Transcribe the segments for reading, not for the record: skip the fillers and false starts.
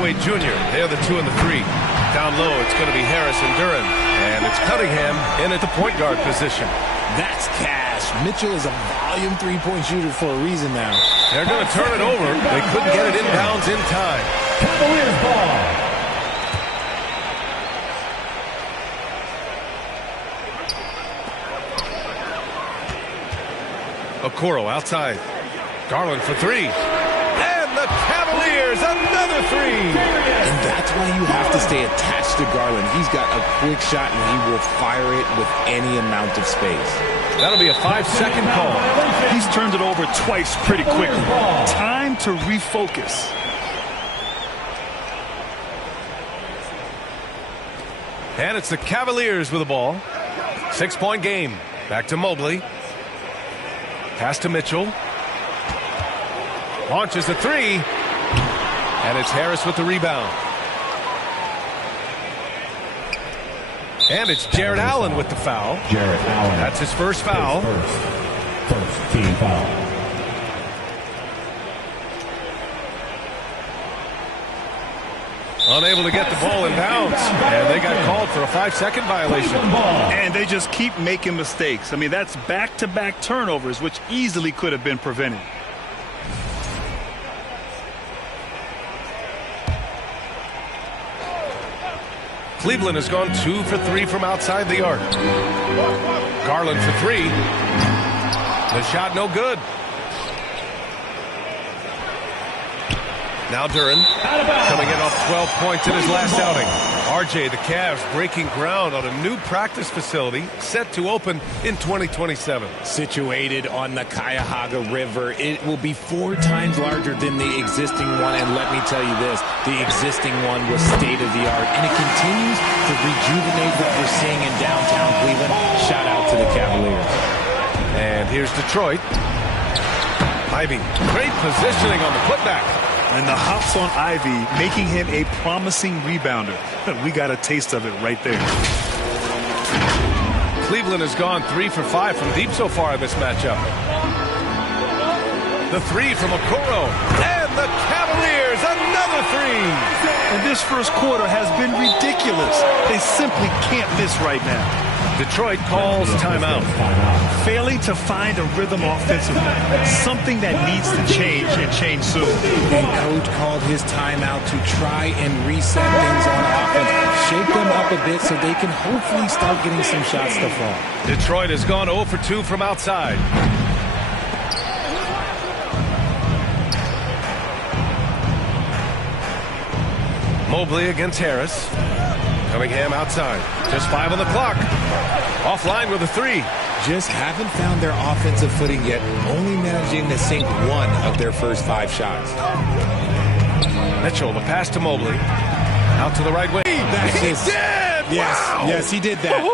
Hardaway Jr. They're the 2 and the 3. Down low, it's going to be Harris and Duran. And it's Cunningham in at the point guard position. That's cash. Mitchell is a volume three-point shooter for a reason now. They're going to turn it over. They couldn't get it inbounds in time. Cavaliers ball. Okoro outside. Garland for 3. And the Cavaliers, another 3. And that's why you have to stay attached to Garland. He's got a quick shot, and he will fire it with any amount of space. That'll be a 5-second call. He's turned it over twice pretty quickly. Time to refocus. And it's the Cavaliers with the ball. 6-point game. Back to Mobley. Pass to Mitchell. Launches the 3. And it's Harris with the rebound. And it's Jarrett Allen with the foul. Jarrett Allen. That's his first foul. First team foul. Unable to get the ball in bounds. And they got called for a 5-second violation. And they just keep making mistakes. I mean, that's back-to-back turnovers, which easily could have been prevented. Cleveland has gone 2 for 3 from outside the arc. Garland for 3. The shot no good. Now Duran coming in off 12 points in his last outing. RJ, the Cavs breaking ground on a new practice facility set to open in 2027. Situated on the Cuyahoga River, it will be 4 times larger than the existing one. And let me tell you this, the existing one was state-of-the-art. And it continues to rejuvenate what we're seeing in downtown Cleveland. Shout out to the Cavaliers. And here's Detroit. Ivy, great positioning on the putback. And the hops on Ivy, making him a promising rebounder. We got a taste of it right there. Cleveland has gone 3 for 5 from deep so far in this matchup. The 3 from Okoro. And the Cavaliers, another 3. And this first quarter has been ridiculous. They simply can't miss right now. Detroit calls timeout. Failing to find a rhythm offensively. Something that needs to change and change soon. And coach called his timeout to try and reset things on offense. Shake them up a bit so they can hopefully start getting some shots to fall. Detroit has gone 0 for 2 from outside. Mobley against Harris. Cunningham outside. Just 5 on the clock. Offline with a 3. Just haven't found their offensive footing yet, only managing to sink 1 of their first 5 shots. Mitchell, the pass to Mobley. Out to the right wing. He did! Yes, Wow. yes, he did that.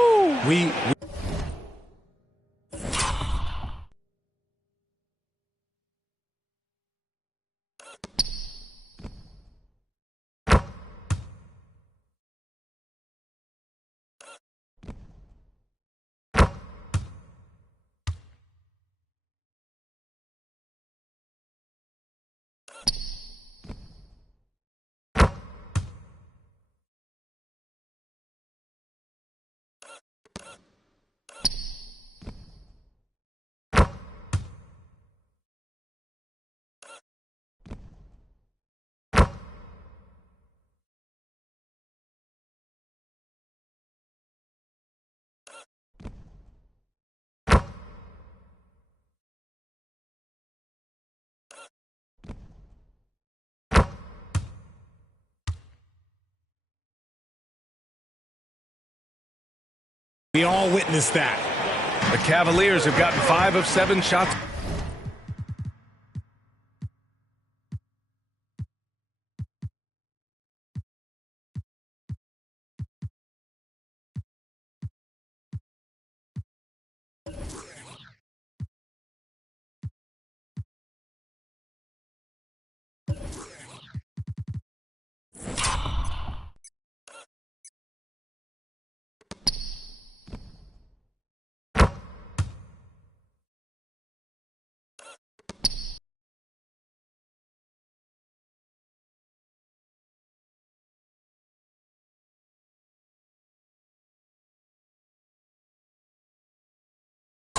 We all witnessed that. The Cavaliers have gotten 5 of 7 shots.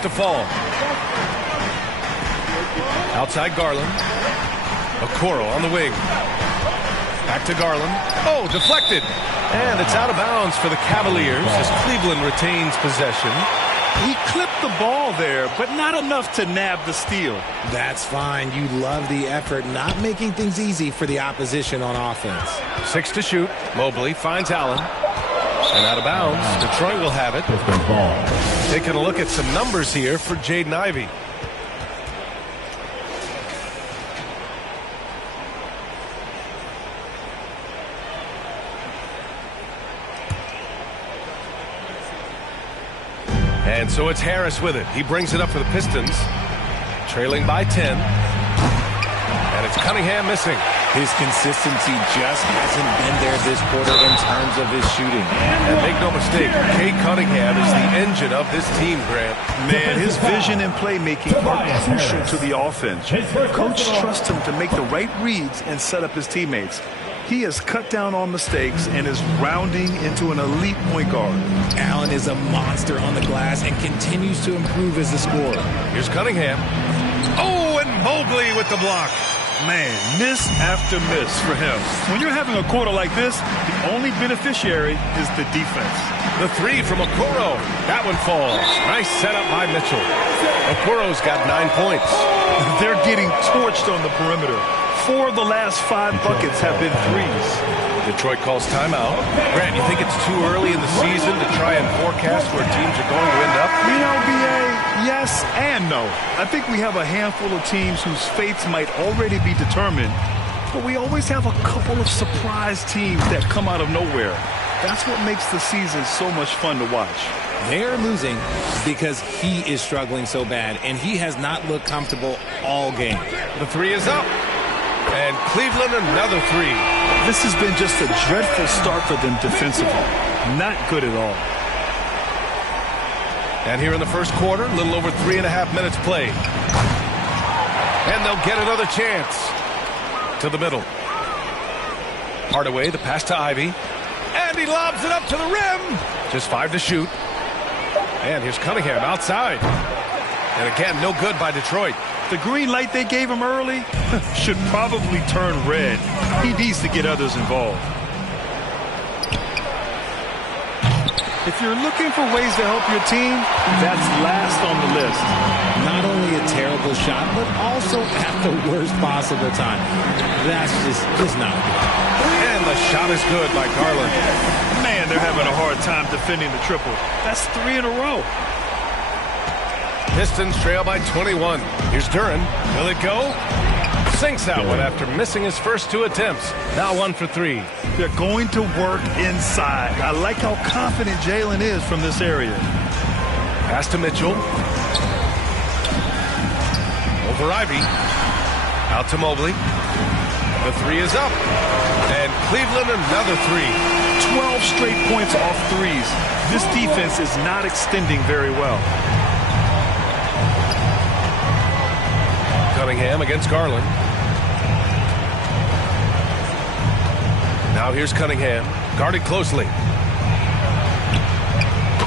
to fall. Outside Garland. Okoro on the wing. Back to Garland. Oh, deflected. And it's out of bounds for the Cavaliers as Cleveland retains possession. He clipped the ball there, but not enough to nab the steal. That's fine. You love the effort, not making things easy for the opposition on offense. 6 to shoot. Mobley finds Allen. And out of bounds. Detroit will have it. Taking a look at some numbers here for Jaden Ivey. And so it's Harris with it. He brings it up for the Pistons. Trailing by 10. And it's Cunningham missing. His consistency just hasn't been there this quarter in terms of his shooting. And make no mistake, Cade Cunningham is the engine of this team, Grant. Man, his vision and playmaking are crucial to the offense. Coach trusts him to make the right reads and set up his teammates. He has cut down on mistakes and is rounding into an elite point guard. Allen is a monster on the glass and continues to improve as a scorer. Here's Cunningham. Oh, and Mobley with the block. Man, miss after miss for him. When you're having a quarter like this, the only beneficiary is the defense. The three from Okoro. That one falls. Nice setup by Mitchell. Okoro's got 9 points. They're getting torched on the perimeter. 4 of the last 5 buckets have been threes. Detroit calls timeout. Grant, you think it's too early in the season to try and forecast where teams are going to end up? You know, B.A., yes and no. I think we have a handful of teams whose fates might already be determined, but we always have a couple of surprise teams that come out of nowhere. That's what makes the season so much fun to watch. They're losing because he is struggling so bad, and he has not looked comfortable all game. The three is up. And Cleveland another three. This has been just a dreadful start for them defensively. Not good at all. And here in the first quarter, a little over 3.5 minutes played. And they'll get another chance. To the middle. Hardaway, the pass to Ivy. And he lobs it up to the rim. Just 5 to shoot. And here's Cunningham outside. And again, no good by Detroit. The green light they gave him early should probably turn red. He needs to get others involved. If you're looking for ways to help your team, that's last on the list. Not only a terrible shot, but also at the worst possible time. That's just not good. And the shot is good by Garland. Man, they're having a hard time defending the triple. That's 3 in a row. Pistons trail by 21. Here's Duren. Will it go? Sinks that one after missing his first 2 attempts. Now 1 for 3. They're going to work inside. I like how confident Jalen is from this area. Pass to Mitchell. Over Ivy. Out to Mobley. The 3 is up. And Cleveland another 3. 12 straight points off threes. This defense is not extending very well. Cunningham against Garland. Now here's Cunningham, guarded closely.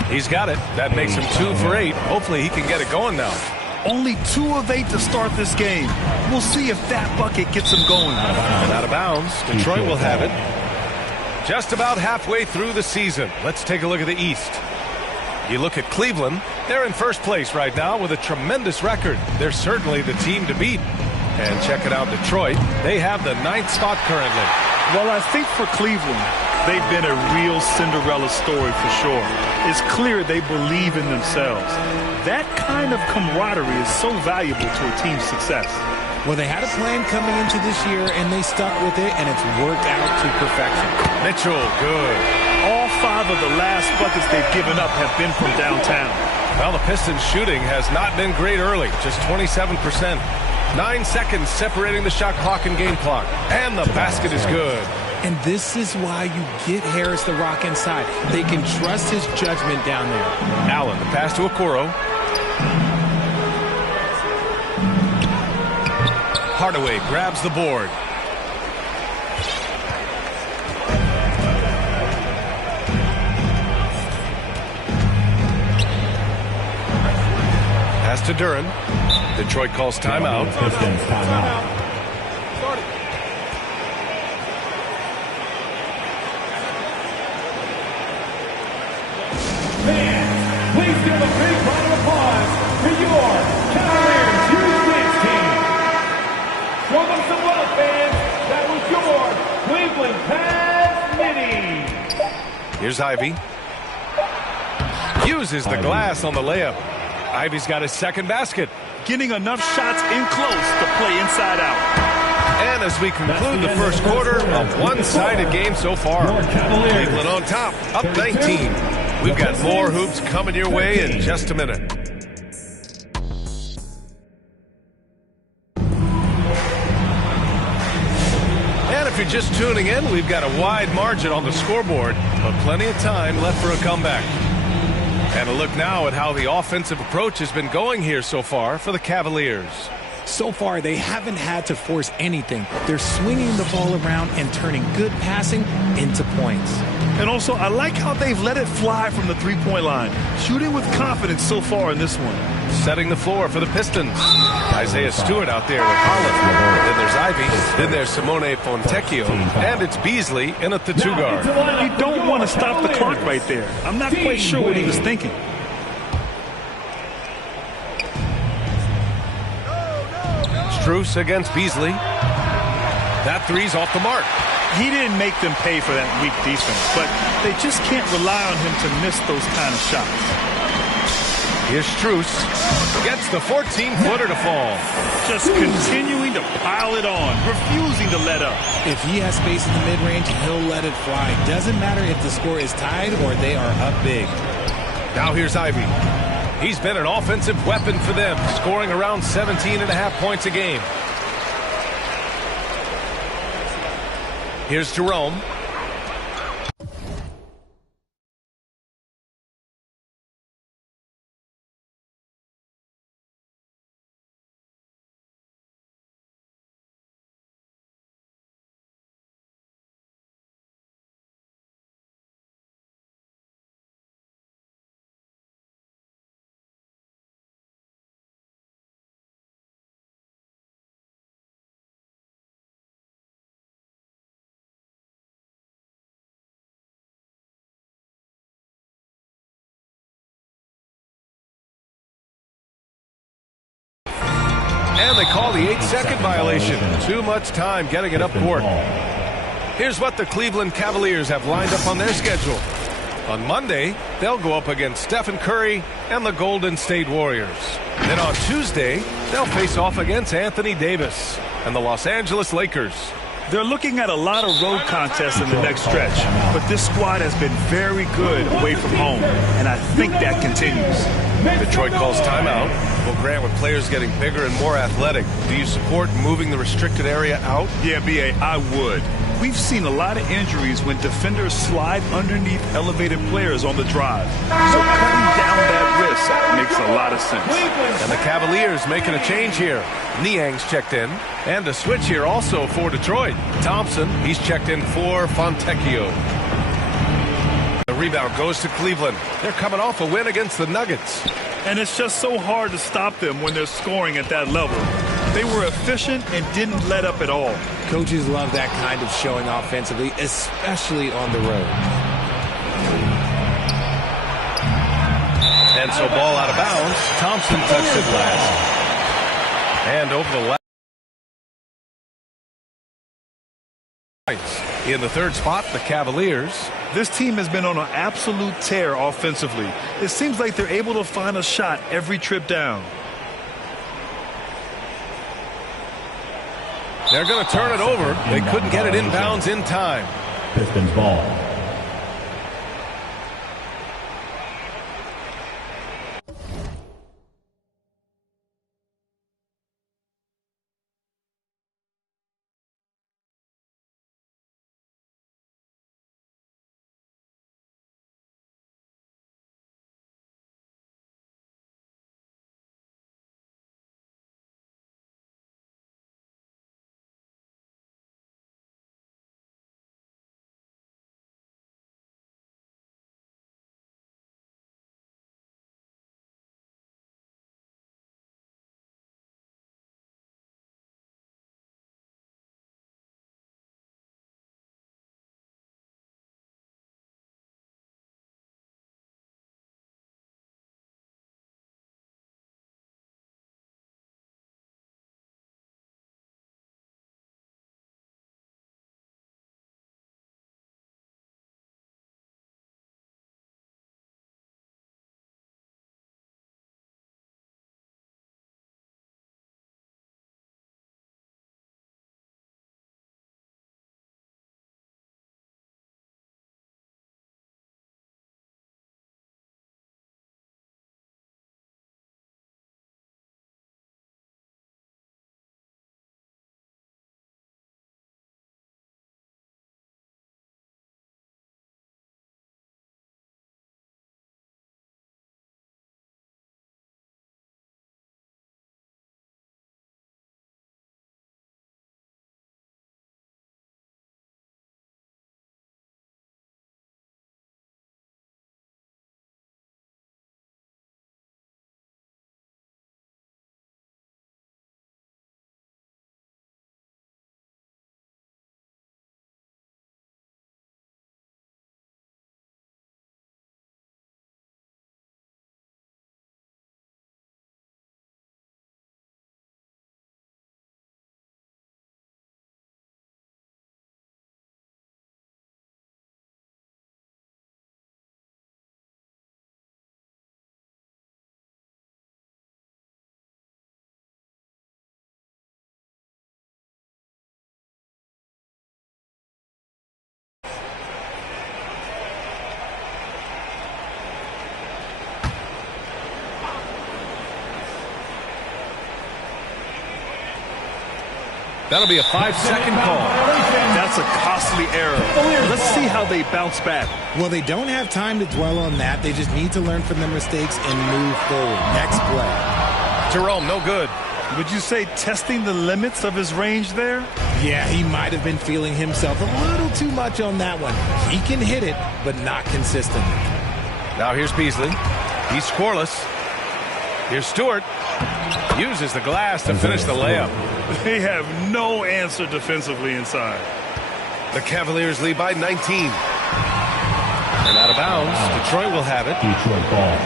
He's got it. That makes him 2 for 8. Hopefully he can get it going now. Only 2 of 8 to start this game. We'll see if that bucket gets him going. And out of bounds. Detroit will have it. Just about halfway through the season. Let's take a look at the East. You look at Cleveland, they're in first place right now with a tremendous record. They're certainly the team to beat. And check it out, Detroit. They have the 9th spot currently. Well, I think for Cleveland, they've been a real Cinderella story for sure. It's clear they believe in themselves. That kind of camaraderie is so valuable to a team's success. Well, they had a plan coming into this year, and they stuck with it, and it's worked out to perfection. Mitchell, good. All 5 of the last buckets they've given up have been from downtown. Well, the Pistons' shooting has not been great early, just 27%. 9 seconds separating the shot clock and game clock. And the basket is good. And this is why you get Harris the rock inside. They can trust his judgment down there. Allen, the pass to Okoro. Hardaway grabs the board. to Duran. Detroit calls timeout. Pistons timeout. Fans, please give a big round of applause for your Cavaliers U6 team. Show them some love, fans. That was your Cleveland Pass Mini. Here's Ivy. Uses the glass on the layup. Ivy's got his second basket. Getting enough shots in close to play inside out. And as we conclude the first quarter, a one-sided game so far. Cleveland on top, up 19. We've got more hoops coming your way in just a minute. And if you're just tuning in, we've got a wide margin on the scoreboard, but plenty of time left for a comeback. And a look now at how the offensive approach has been going here so far for the Cavaliers. So far, they haven't had to force anything. They're swinging the ball around and turning good passing into points. And also, I like how they've let it fly from the three-point line. Shooting with confidence so far in this one. Setting the floor for the Pistons. Isaiah Stewart out there with Holland. Then there's Ivy. Then there's Simone Fontecchio. And it's Beasley in at the two guard. You don't want to stop the clock right there. I'm not quite sure what he was thinking. Strus against Beasley. That three's off the mark. He didn't make them pay for that weak defense, but they just can't rely on him to miss those kind of shots. Here's Strus. Gets the 14-footer to fall. Just continuing to pile it on, refusing to let up. If he has space in the mid-range, he'll let it fly. Doesn't matter if the score is tied or they are up big. Now here's Ivy. He's been an offensive weapon for them, scoring around 17.5 points a game. Here's Jerome. And they call the 8-second violation. Too much time getting it up court. Here's what the Cleveland Cavaliers have lined up on their schedule. On Monday, they'll go up against Stephen Curry and the Golden State Warriors. Then on Tuesday, they'll face off against Anthony Davis and the Los Angeles Lakers. They're looking at a lot of road contests in the next stretch, but this squad has been very good away from home, and I think that continues. Detroit calls timeout. Well, Grant, with players getting bigger and more athletic, do you support moving the restricted area out? Yeah, B.A., I would. We've seen a lot of injuries when defenders slide underneath elevated players on the drive. So cutting down that risk makes a lot of sense. And the Cavaliers making a change here. Niang's checked in. And a switch here also for Detroit. Thompson, he's checked in for Fontecchio. The rebound goes to Cleveland. They're coming off a win against the Nuggets. And it's just so hard to stop them when they're scoring at that level. They were efficient and didn't let up at all. Coaches love that kind of showing offensively, especially on the road. And so ball out of bounds. Thompson touched it last. And over the last. In the third spot, the Cavaliers. This team has been on an absolute tear offensively. It seems like they're able to find a shot every trip down. They're going to turn it over. They couldn't get it inbounds in time. Pistons ball. That'll be a 5-second call. That's a costly error. Let's see how they bounce back. Well, they don't have time to dwell on that. They just need to learn from their mistakes and move forward. Next play. Jerome, no good. Would you say testing the limits of his range there? Yeah, he might have been feeling himself a little too much on that one. He can hit it, but not consistently. Now here's Beasley. He's scoreless. Here's Stewart. Uses the glass to finish the layup. They have no answer defensively inside. The Cavaliers lead by 19. And out of bounds, Detroit will have it. Detroit ball.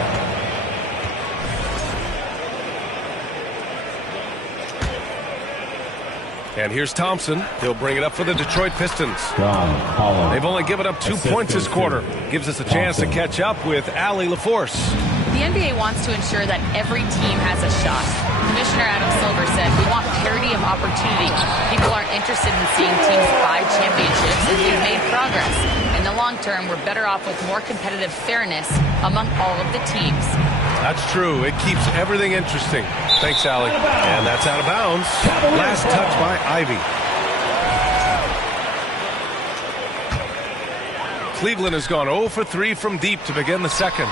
And here's Thompson. He'll bring it up for the Detroit Pistons. John, They've only given up 2 points this quarter. Gives us a chance to catch up with Allie LaForce. The NBA wants to ensure that every team has a shot. Commissioner Adam Silver said, "We want parity of opportunity. People aren't interested in seeing teams buy championships, and we've made progress. In the long term, we're better off with more competitive fairness among all of the teams." That's true. It keeps everything interesting. Thanks, Allie. And that's out of bounds. Last touch by Ivy. Cleveland has gone 0 for 3 from deep to begin the second.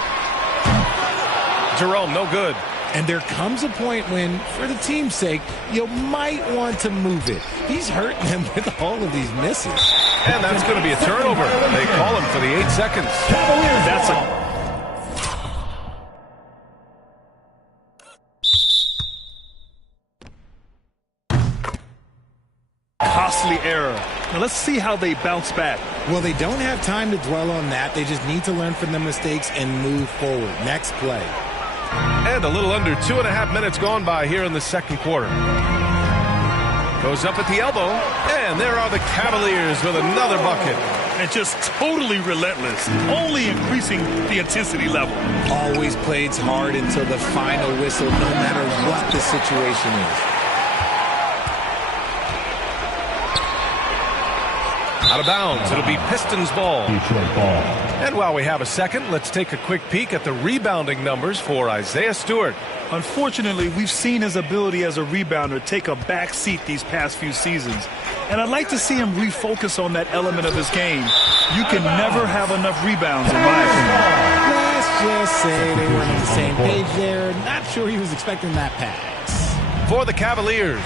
Jerome, no good. And there comes a point when, for the team's sake, you might want to move it. He's hurting them with all of these misses. And that's going to be a turnover. They call him for the 8 seconds. That's a... costly error. Now let's see how they bounce back. Well, they don't have time to dwell on that. They just need to learn from their mistakes and move forward. Next play. And a little under 2.5 minutes gone by here in the second quarter. Goes up at the elbow, and there are the Cavaliers with another bucket. And just totally relentless, only increasing the intensity level. Always plays hard until the final whistle, no matter what the situation is. Out of bounds, it'll be Pistons ball. Detroit ball. And while we have a second, let's take a quick peek at the rebounding numbers for Isaiah Stewart. Unfortunately, we've seen his ability as a rebounder take a back seat these past few seasons. And I'd like to see him refocus on that element of his game. You can never have enough rebounds, in my opinion. Let's just say they weren't on the same page there. Not sure he was expecting that pass. For the Cavaliers,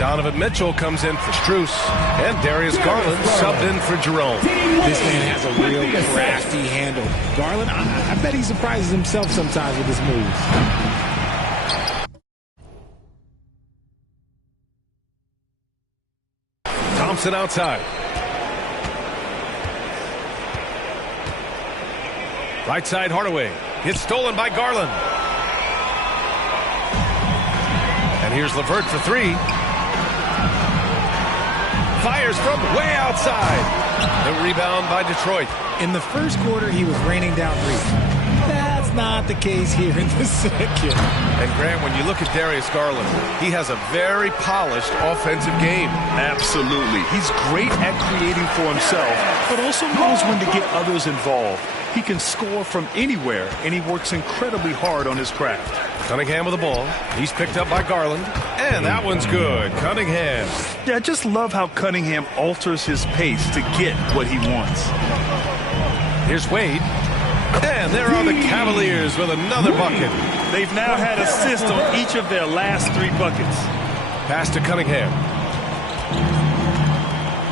Donovan Mitchell comes in for Strus, and Darius Garland subbed in for Jerome. This man has a real crafty handle. Garland, I bet he surprises himself sometimes with his moves. Thompson outside. Right side, Hardaway. Gets stolen by Garland. And here's LeVert for 3. Fires from way outside. The rebound by Detroit. In the first quarter, he was raining down threes. That's not the case here in the second. And Grant, when you look at Darius Garland, he has a very polished offensive game. Absolutely. He's great at creating for himself, but also knows when to get others involved. He can score from anywhere, and he works incredibly hard on his craft. Cunningham with the ball. He's picked up by Garland. And that one's good. Cunningham. Yeah, I just love how Cunningham alters his pace to get what he wants. Here's Wade. And there are the Cavaliers with another bucket. They've now had assists on each of their last 3 buckets. Pass to Cunningham.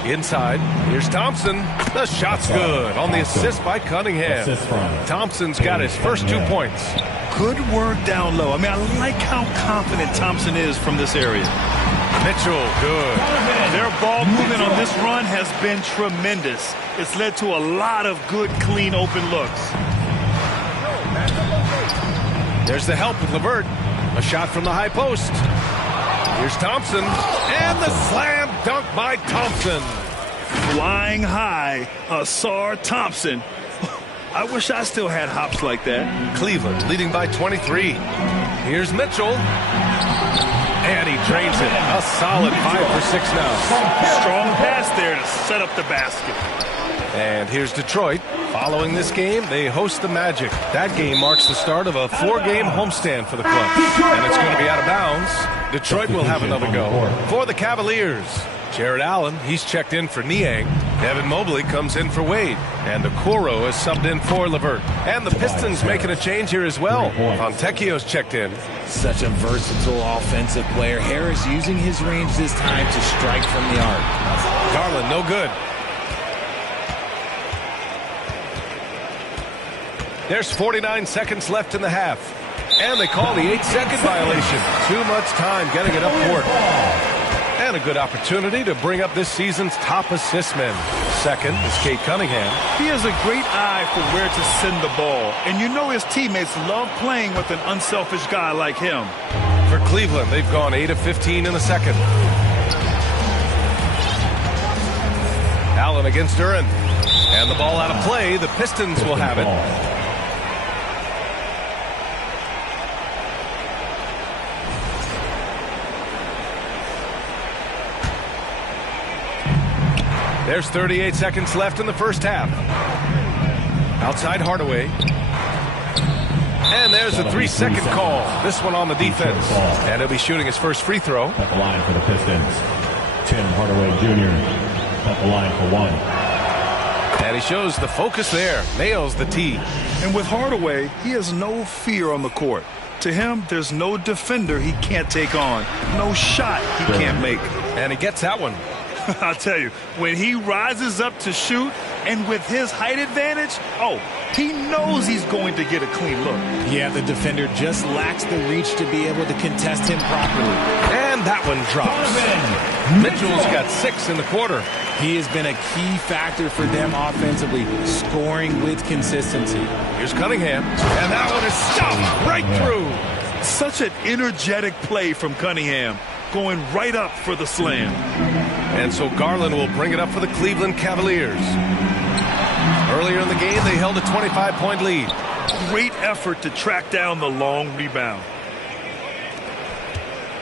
Inside, here's Thompson. The shot's good on the assist by Cunningham. Thompson's got his first 2 points. Good work down low. I mean, I like how confident Thompson is from this area. Mitchell, good. Their ball movement on this run has been tremendous. It's led to a lot of good, clean, open looks. There's the help with LeVert. A shot from the high post. Here's Thompson. And the slam dunk by Thompson. Flying high, Asar Thompson. I wish I still had hops like that. Cleveland leading by 23. Here's Mitchell. And he drains it. A solid 5 for 6 now. Strong pass there to set up the basket. And here's Detroit. Following this game, they host the Magic. That game marks the start of a 4-game homestand for the club. And it's going to be out of bounds. Detroit will have another go. For the Cavaliers, Jared Allen, he's checked in for Niang. Devin Mobley comes in for Wade. And Okoro is subbed in for LeVert. And the Pistons making a change here as well. Fontecchio's checked in. Such a versatile offensive player. Harris using his range this time to strike from the arc. Garland, no good. There's 49 seconds left in the half. And they call the 8-second violation. Too much time getting it up court. And a good opportunity to bring up this season's top assist man. Second is Cade Cunningham. He has a great eye for where to send the ball. And you know his teammates love playing with an unselfish guy like him. For Cleveland, they've gone 8 of 15 in the second. Allen against Duran. And the ball out of play. The Pistons will have it. There's 38 seconds left in the first half. Outside Hardaway. And there's a 3-second call. This one on the defense. And he'll be shooting his first free throw. At the line for the Pistons, Tim Hardaway Jr. at the line for one. And he shows the focus there. Nails the tee. And with Hardaway, he has no fear on the court. To him, there's no defender he can't take on. No shot he can't make. And he gets that one. I'll tell you, when he rises up to shoot, and with his height advantage, he knows he's going to get a clean look. Yeah, the defender just lacks the reach to be able to contest him properly. And that one drops. Mitchell's got 6 in the quarter. He has been a key factor for them offensively, scoring with consistency. Here's Cunningham, and that one is stuffed right through. Such an energetic play from Cunningham, going right up for the slam. And so Garland will bring it up for the Cleveland Cavaliers. Earlier in the game, they held a 25-point lead. Great effort to track down the long rebound.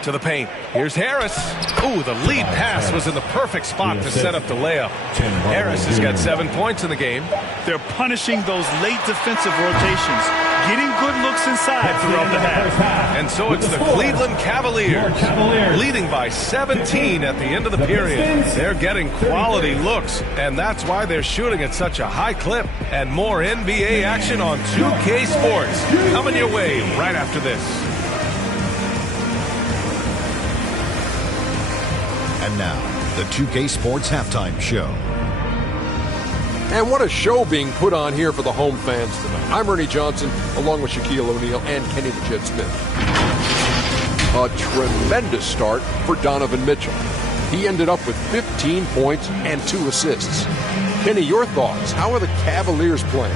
To the paint. Here's Harris. Ooh, the lead pass was in the perfect spot to set up the layup. Harris has got 7 points in the game. They're punishing those late defensive rotations, getting good looks inside throughout the half. And so it's the Cleveland Cavaliers leading by 17 at the end of the period. They're getting quality looks, and that's why they're shooting at such a high clip. And more NBA action on 2K Sports coming your way right after this. And now, the 2K Sports Halftime Show. And what a show being put on here for the home fans tonight. I'm Ernie Johnson, along with Shaquille O'Neal and Kenny the Jet Smith. A tremendous start for Donovan Mitchell. He ended up with 15 points and 2 assists. Kenny, your thoughts? How are the Cavaliers playing?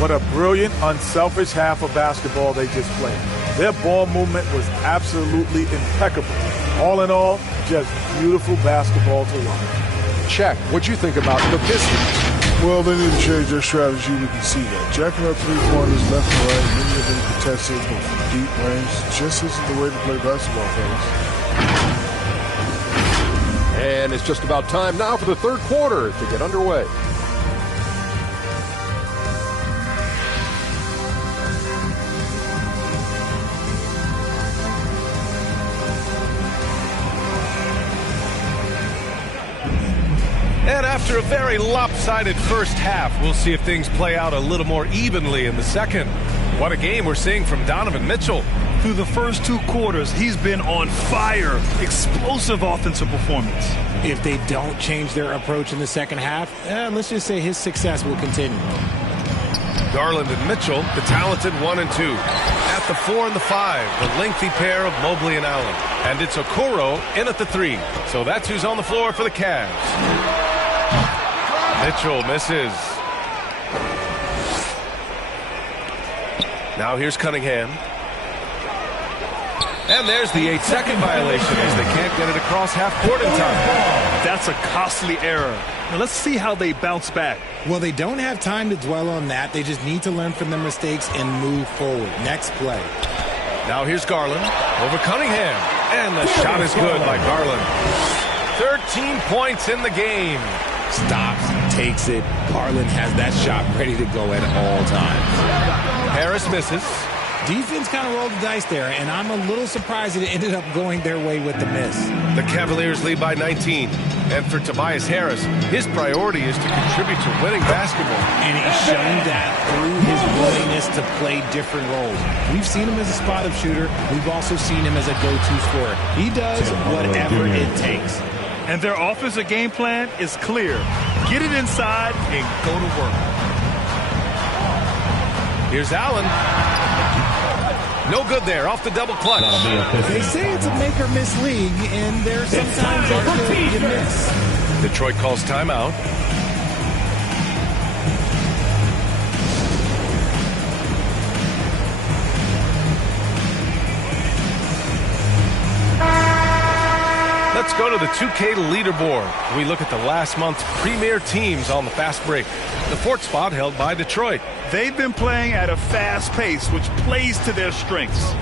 What a brilliant, unselfish half of basketball they just played. Their ball movement was absolutely impeccable. All in all, just beautiful basketball to watch. Check. What'd you think about the Pistons? Well, they need to change their strategy. We can see that. Jacking up three-pointers left and right, many of them contested, but from deep range, just isn't the way to play basketball, fellas. And it's just about time now for the third quarter to get underway. And after a very lopsided first half, we'll see if things play out a little more evenly in the second. What a game we're seeing from Donovan Mitchell. Through the first 2 quarters, he's been on fire. Explosive offensive performance. If they don't change their approach in the second half, let's just say his success will continue. Garland and Mitchell, the talented 1 and 2. At the 4 and the 5, the lengthy pair of Mobley and Allen. And it's Okoro in at the 3. So that's who's on the floor for the Cavs. Mitchell misses. Now here's Cunningham. And there's the 8-second violation as they can't get it across half court in time. That's a costly error. Now let's see how they bounce back. Well, they don't have time to dwell on that. They just need to learn from their mistakes and move forward. Next play. Now here's Garland over Cunningham. And the shot is good by Garland. 13 points in the game. Stops, takes it. Garland has that shot ready to go at all times. Harris misses. Defense kind of rolled the dice there, and I'm a little surprised that it ended up going their way with the miss. The Cavaliers lead by 19. And for Tobias Harris, his priority is to contribute to winning basketball. And he's shown that through his willingness to play different roles. We've seen him as a spot-up shooter. We've also seen him as a go-to scorer. He does whatever it takes. And their offensive game plan is clear. Get it inside and go to work. Here's Allen. No good there, off the double clutch. They say it's a make-or-miss league, and there's sometimes you miss. Detroit calls timeout. Let's go to the 2K leaderboard. We look at the last month's premier teams on the fast break. The fourth spot held by Detroit. They've been playing at a fast pace, which plays to their strengths.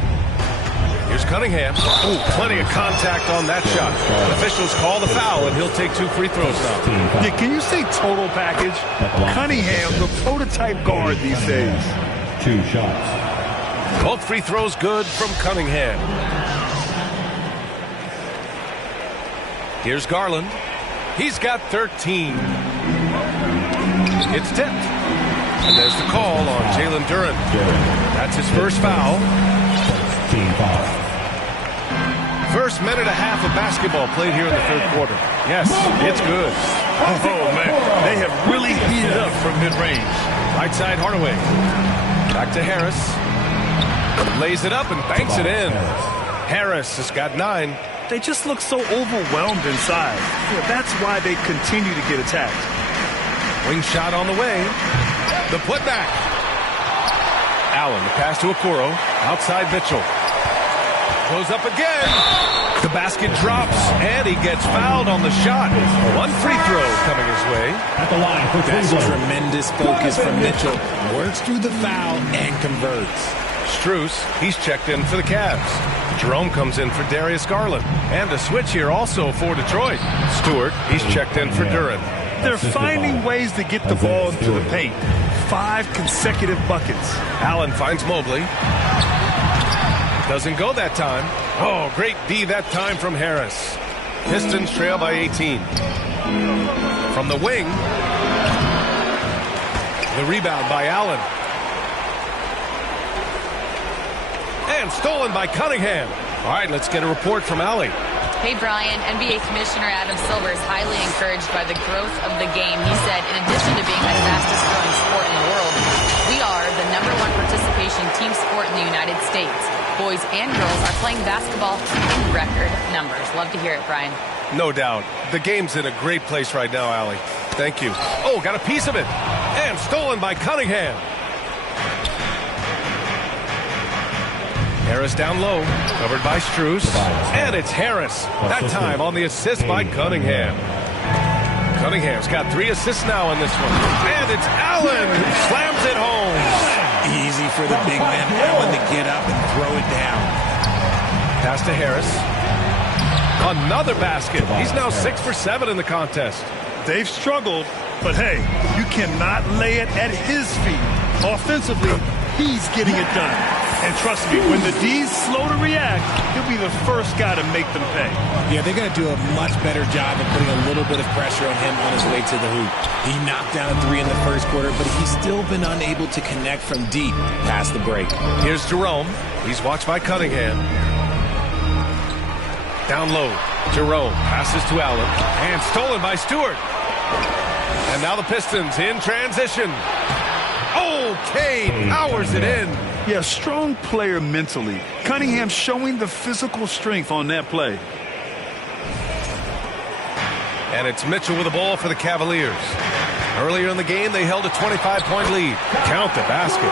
Here's Cunningham. Ooh, plenty of contact on that shot. Officials call the foul, and he'll take 2 free throws now. Yeah, can you say total package? Cunningham, the prototype guard these days. 2 shots. Both free throws good from Cunningham. Here's Garland. He's got 13. It's tipped. And there's the call on Jalen Duren. That's his first foul. Team foul. First minute and a half of basketball played here in the third quarter. Yes, it's good. Oh, man. They have really heated up from mid-range. Right side Hardaway. Back to Harris. Lays it up and banks it in. Harris has got 9. They just look so overwhelmed inside. Yeah, that's why they continue to get attacked. Wing shot on the way. The putback. Allen, the pass to Okoro. Outside Mitchell. Goes up again. The basket drops, and he gets fouled on the shot. 1 free throw coming his way. At the line for That's Cleveland. tremendous focus from Mitchell. Works through the foul and converts. Strus, he's checked in for the Cavs. Jerome comes in for Darius Garland. And a switch here also for Detroit. Stewart, he's checked in for Duren. They're finding ways to get the ball into the paint. 5 consecutive buckets. Allen finds Mobley. Doesn't go that time. Oh, great D that time from Harris. Pistons trail by 18. From the wing. The rebound by Allen. And stolen by Cunningham. All right, let's get a report from Allie. Hey, Brian, NBA Commissioner Adam Silver is highly encouraged by the growth of the game. He said, in addition to being the fastest growing sport in the world, we are the #1 participation team sport in the United States. Boys and girls are playing basketball in record numbers. Love to hear it, Brian. No doubt. The game's in a great place right now, Allie. Thank you. Oh, got a piece of it. And stolen by Cunningham. Harris down low, covered by Strus, and it's Harris, that time on the assist by Cunningham. Cunningham's got 3 assists now in this one, and it's Allen who slams it home. Easy for the big man Allen to get up and throw it down. Pass to Harris. Another basket. He's now 6 for 7 in the contest. They've struggled, but hey, you cannot lay it at his feet. Offensively, he's getting it done. And trust me, when the D's slow to react, he'll be the first guy to make them pay. Yeah, they're going to do a much better job of putting a little bit of pressure on him on his way to the hoop. He knocked down a 3 in the first quarter, but he's still been unable to connect from deep past the break. Here's Jerome. He's watched by Cunningham. Down low, Jerome passes to Allen, and stolen by Stewart. And now the Pistons in transition. Oh, Kane powers it in. Yeah, strong player mentally. Cunningham showing the physical strength on that play. And it's Mitchell with the ball for the Cavaliers. Earlier in the game, they held a 25-point lead. Count the basket.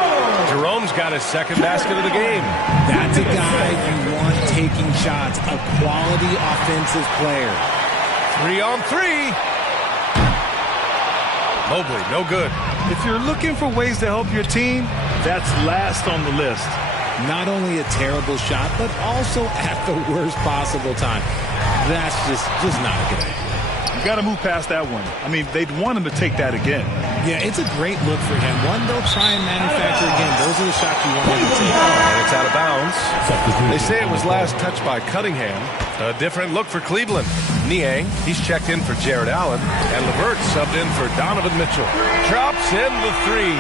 Jerome's got his second basket of the game. That's a guy you want taking shots, a quality offensive player. 3 on 3. Mobley, no good. If you're looking for ways to help your team, that's last on the list. Not only a terrible shot, but also at the worst possible time. That's just not a good idea. You got to move past that one. I mean, they'd want him to take that again. Yeah, it's a great look for him. One they'll try and manufacture again. Those are the shots you want him to take. And it's out of bounds. They say it was last touched by Cunningham. A different look for Cleveland. Niang, he's checked in for Jared Allen. And Levert subbed in for Donovan Mitchell. Drops in the three.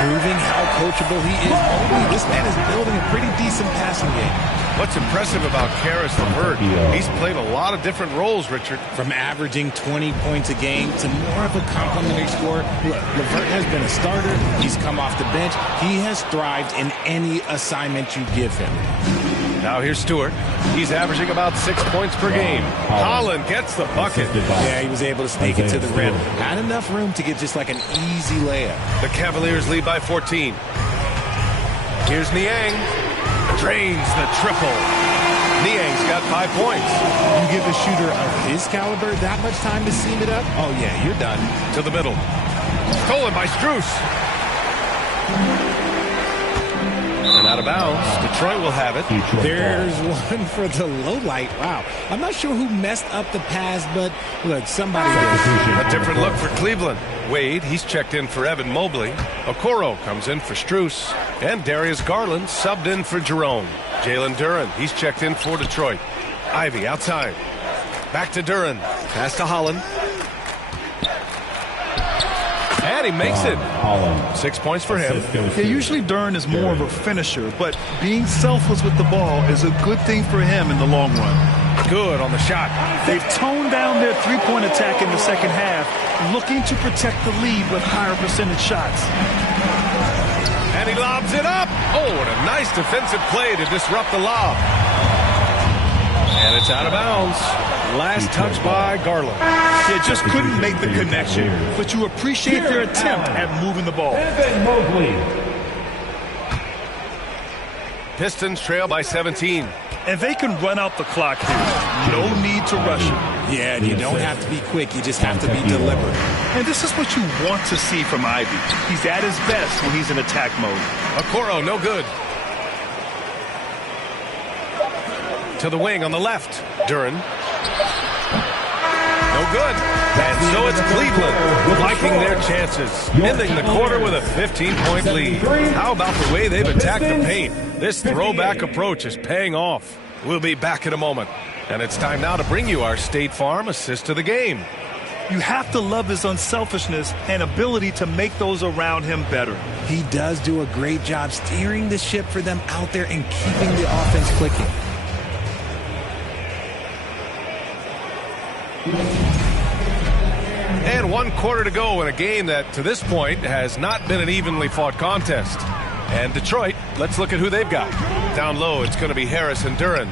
Proving how coachable he is. Mobley, this man is building a pretty decent passing game. What's impressive about Karis LeVert, he's played a lot of different roles, Richard. From averaging 20 points a game to more of a complimentary scorer. LeVert has been a starter. He's come off the bench. He has thrived in any assignment you give him. Now here's Stewart. He's averaging about 6 points per game. Holland gets the bucket. Yeah, he was able to sneak it to the rim. Had enough room to get just like an easy layup. The Cavaliers lead by 14. Here's Niang. Drains the triple. Niang's got 5 points. You give a shooter of his caliber that much time to seam it up? Oh, yeah, you're done. To the middle. Stolen by Strus. And out of bounds. Detroit will have it. There's one for the low light. Wow. I'm not sure who messed up the pass, but look, somebody did. A different look for Cleveland. Wade, he's checked in for Evan Mobley. Okoro comes in for Strus. And Darius Garland subbed in for Jerome. Jalen Duren, he's checked in for Detroit. Ivy outside. Back to Duren. Pass to Holland. And he makes it. 6 points for him. Yeah, usually Duren is more of a finisher, but being selfless with the ball is a good thing for him in the long run. Good on the shot. They've toned down their three-point attack in the second half, looking to protect the lead with higher percentage shots. And he lobs it up. Oh, what a nice defensive play to disrupt the lob. And it's out of bounds. Last touch by Garland. Yeah, just couldn't make the connection, but you appreciate their attempt at moving the ball. Evan Mobley. Pistons trail by 17. And they can run out the clock here. No need to rush it. Yeah, and you don't have to be quick. You just have to be deliberate. And this is what you want to see from Ivy. He's at his best when he's in attack mode. Okoro, no good. To the wing on the left. Duren. No good. And so it's Cleveland liking their chances. Ending the quarter with a 15-point lead. How about the way they've attacked the paint? This throwback approach is paying off. We'll be back in a moment. And it's time now to bring you our State Farm assist to the game. You have to love his unselfishness and ability to make those around him better. He does do a great job steering the ship for them out there and keeping the offense clicking. And 1 quarter to go in a game that, to this point, has not been an evenly fought contest. And Detroit, let's look at who they've got. Down low, it's going to be Harris and Duren.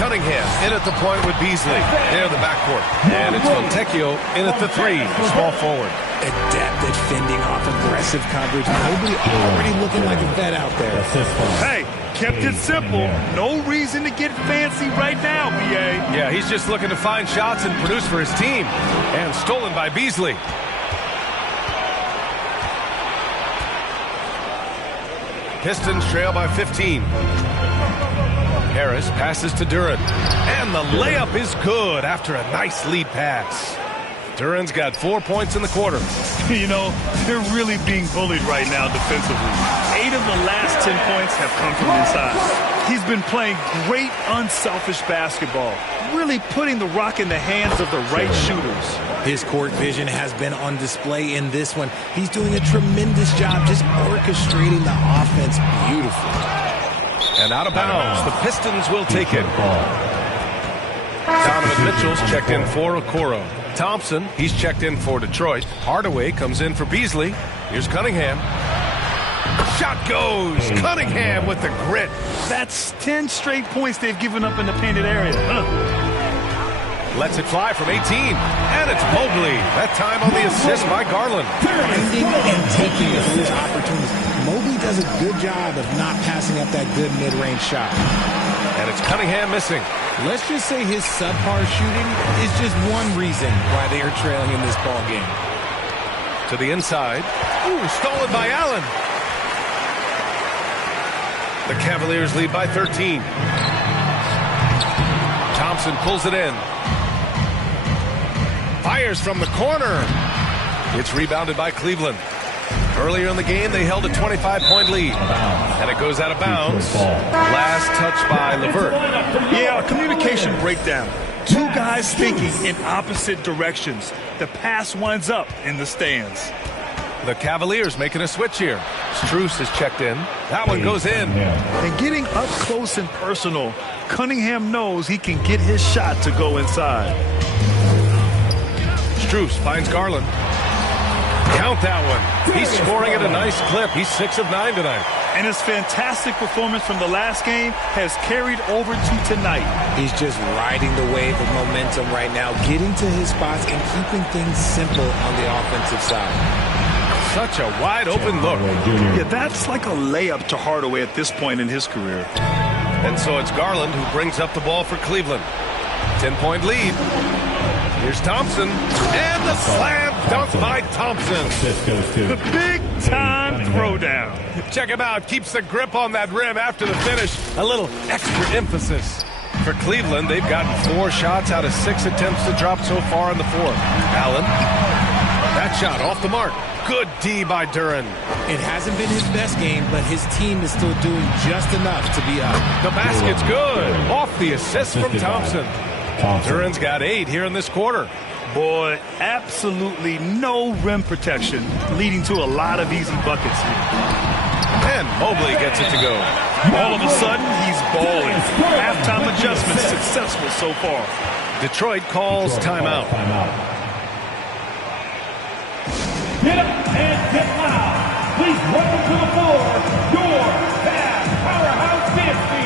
Cunningham in at the point with Beasley. They're the backcourt. And it's Fontecchio in at the three, small forward. Adept at fending off aggressive coverage. Mobley already looking like a vet out there. Hey, kept it simple. No reason to get fancy right now, BA. Yeah, he's just looking to find shots and produce for his team. And stolen by Beasley. Pistons trail by 15. Harris passes to Duren. And the layup is good after a nice lead pass. Duren's got 4 points in the quarter. You know, they're really being bullied right now defensively. 8 of the last 10 points have come from inside. He's been playing great unselfish basketball, really putting the rock in the hands of the right shooters. His court vision has been on display in this one. He's doing a tremendous job just orchestrating the offense beautifully. And out of bounds, the Pistons will take it. Donovan Mitchell's checked in for Okoro. Thompson, he's checked in for Detroit. Hardaway comes in for Beasley. Here's Cunningham. Shot goes. Cunningham with the grit. That's 10 straight points they've given up in the painted area. Lets it fly from 18. And it's Mobley. That time on the assist by Garland. Finding and taking his opportunities. Mobley does a good job of not passing up that good mid-range shot. And it's Cunningham missing. Let's just say his subpar shooting is just one reason why they are trailing in this ball game. To the inside. Ooh, stolen by Allen. The Cavaliers lead by 13. Thompson pulls it in. Fires from the corner. It's rebounded by Cleveland. Earlier in the game, they held a 25-point lead. And it goes out of bounds. Last touch by LeVert. Yeah, a communication breakdown. Two guys thinking in opposite directions. The pass winds up in the stands. The Cavaliers making a switch here. Strus is checked in. That one goes in. And getting up close and personal, Cunningham knows he can get his shot to go inside. Strus finds Garland. Count that one. He's scoring at a nice clip. He's 6 of 9 tonight. And his fantastic performance from the last game has carried over to tonight. He's just riding the wave of momentum right now, getting to his spots and keeping things simple on the offensive side. Such a wide open look. Yeah, that's like a layup to Hardaway at this point in his career. And so it's Garland who brings up the ball for Cleveland. 10-point lead. Here's Thompson. And the slam dunk by Thompson. The big-time throwdown. Check him out. Keeps the grip on that rim after the finish. A little extra emphasis. For Cleveland, they've gotten 4 shots out of 6 attempts to drop so far in the fourth. Allen. That shot off the mark. Good D by Duren. It hasn't been his best game, but his team is still doing just enough to be up. The basket's good. Off the assist from Thompson. Duren's got 8 here in this quarter. Boy, absolutely no rim protection, leading to a lot of easy buckets here. And Mobley gets it to go. All of a sudden, he's balling. Halftime adjustment successful so far. Detroit calls timeout. Get up and get loud. Please welcome to the floor your Cavs powerhouse dance team.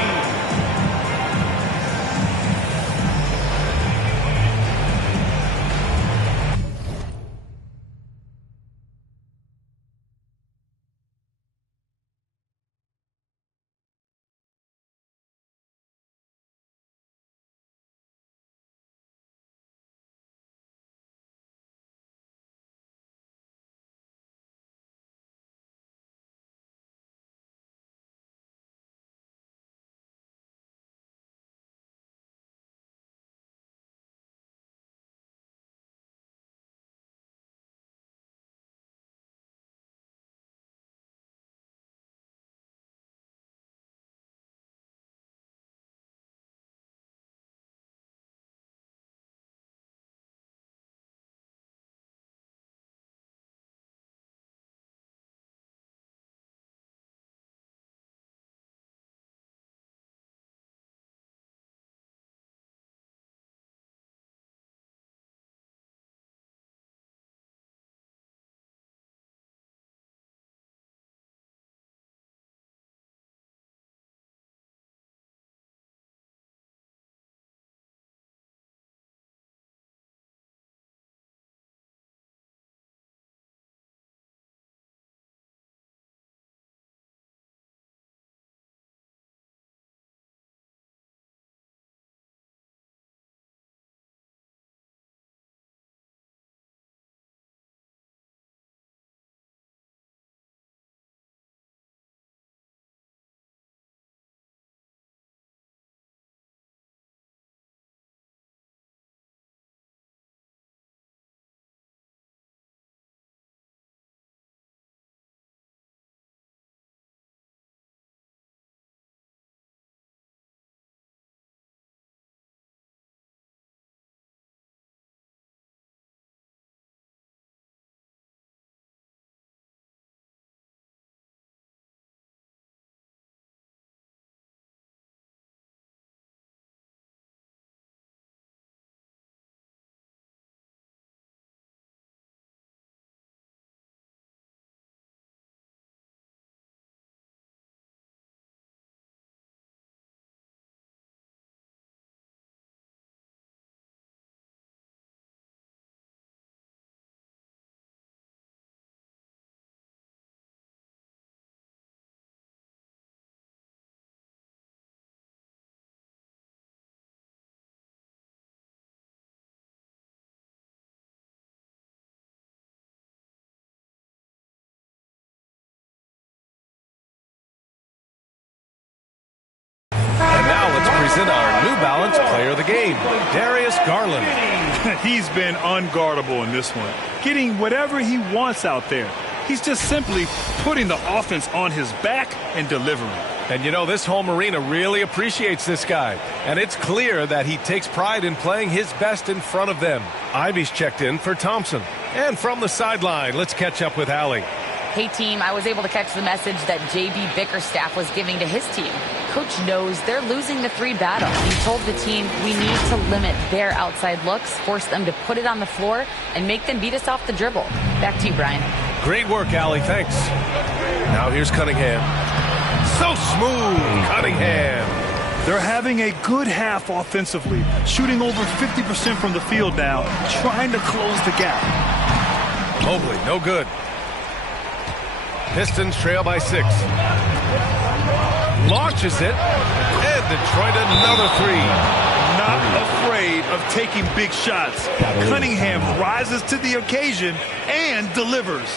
present our New Balance Player of the Game, Darius Garland. He's been unguardable in this one, getting whatever he wants out there. He's just simply putting the offense on his back and delivering. And you know, this home arena really appreciates this guy. And it's clear that he takes pride in playing his best in front of them. Ivy's checked in for Thompson. And from the sideline, let's catch up with Allie. Hey, team, I was able to catch the message that J.B. Bickerstaff was giving to his team. Coach knows they're losing the 3 battle. He told the team we need to limit their outside looks, force them to put it on the floor, and make them beat us off the dribble. Back to you, Brian. Great work, Allie. Thanks. Now here's Cunningham. So smooth, Cunningham. They're having a good half offensively, shooting over 50% from the field now, trying to close the gap. Mobley, no good. Pistons trail by 6. Launches it, and Detroit another 3. Not afraid of taking big shots. Cunningham rises to the occasion and delivers.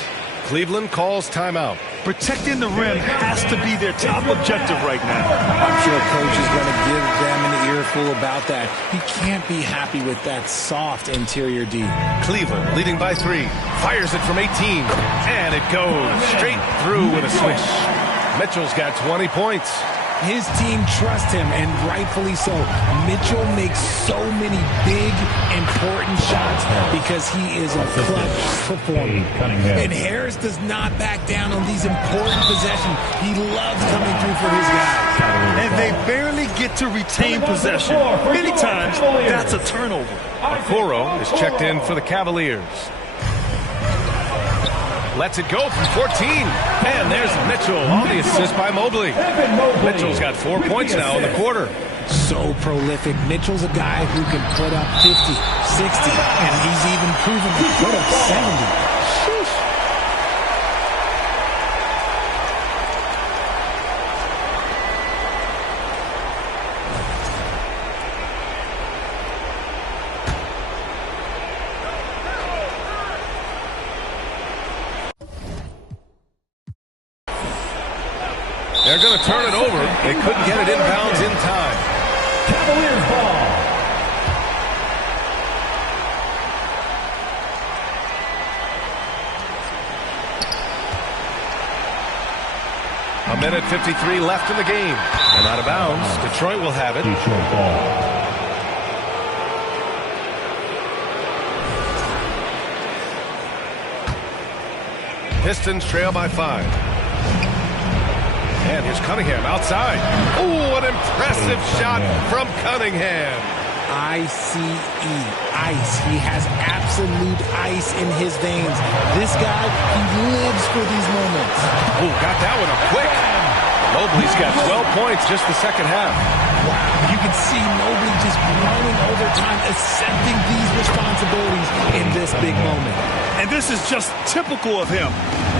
Cleveland calls timeout. Protecting the rim has to be their top objective right now. I'm sure coach is going to give them an earful about that. He can't be happy with that soft interior D. Cleveland leading by 3. Fires it from 18. And it goes straight through with a swish. Mitchell's got 20 points. His team trusts him, and rightfully so. Mitchell makes so many big, important shots because he is a clutch performer. And Harris does not back down on these important possessions. He loves coming through for his guys. And they barely get to retain possession. Many times, that's a turnover. Okoro is checked in for the Cavaliers. Lets it go from 14. And there's Mitchell on the assist by Mobley. Mitchell's got 4 points now in the quarter. So prolific. Mitchell's a guy who can put up 50, 60, and he's even proven to put up 70. They're going to turn it over. They couldn't get it inbounds in time. Cavaliers ball. A minute 53 left in the game. And out of bounds, Detroit will have it. Detroit ball. Pistons trail by 5. And here's Cunningham outside. Oh, an impressive shot from Cunningham. I-C-E, ice. He has absolute ice in his veins. This guy, he lives for these moments. Oh, got that one up quick. Mobley's got 12 points just the second half. Wow, you can see Mobley just growing over time, accepting these responsibilities in this big moment. And this is just typical of him,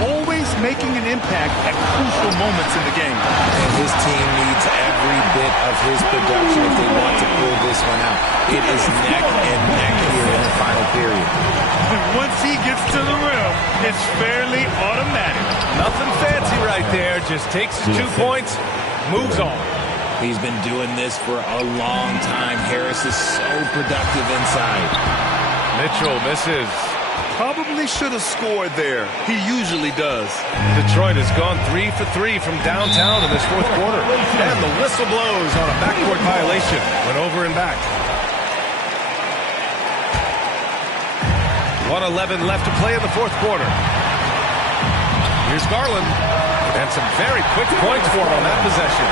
always making an impact at crucial moments in the game. And his team needs every bit of his production if they want to pull this one out. It is neck and neck here in the final period. And once he gets to the rim, it's fairly automatic. Nothing fancy right there. Just takes his 2 points, moves on. He's been doing this for a long time. Harris is so productive inside. Mitchell misses. Probably should have scored there. He usually does. Detroit has gone 3 for 3 from downtown in this fourth quarter. And the whistle blows on a backcourt violation. Went over and back. 1:11 left to play in the fourth quarter. Here's Garland. And some very quick points for him on that possession.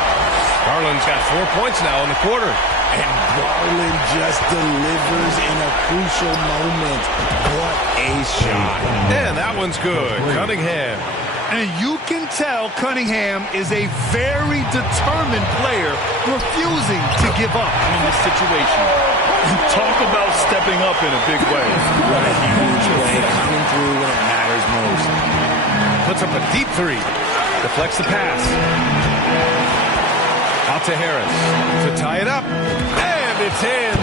Garland's got 4 points now in the quarter. And Garland just delivers in a crucial moment. What a shot. And that one's good. Cunningham. And you can tell Cunningham is a very determined player, refusing to give up in this situation. Talk about stepping up in a big way. What a huge play, coming through when it matters most. Puts up a deep 3. Deflects the pass. Out to Harris to tie it up. And it's in.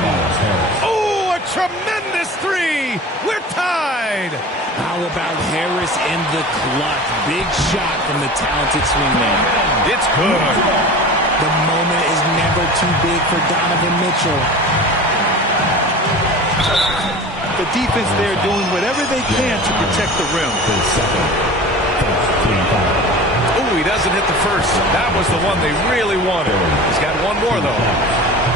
Oh, a tremendous 3. We're tied. How about Harris in the clutch? Big shot from the talented swingman. It's good. The moment is never too big for Donovan Mitchell. The defense there doing whatever they can to protect the rim. doesn't hit the first. That was the one they really wanted. He's got one more, though.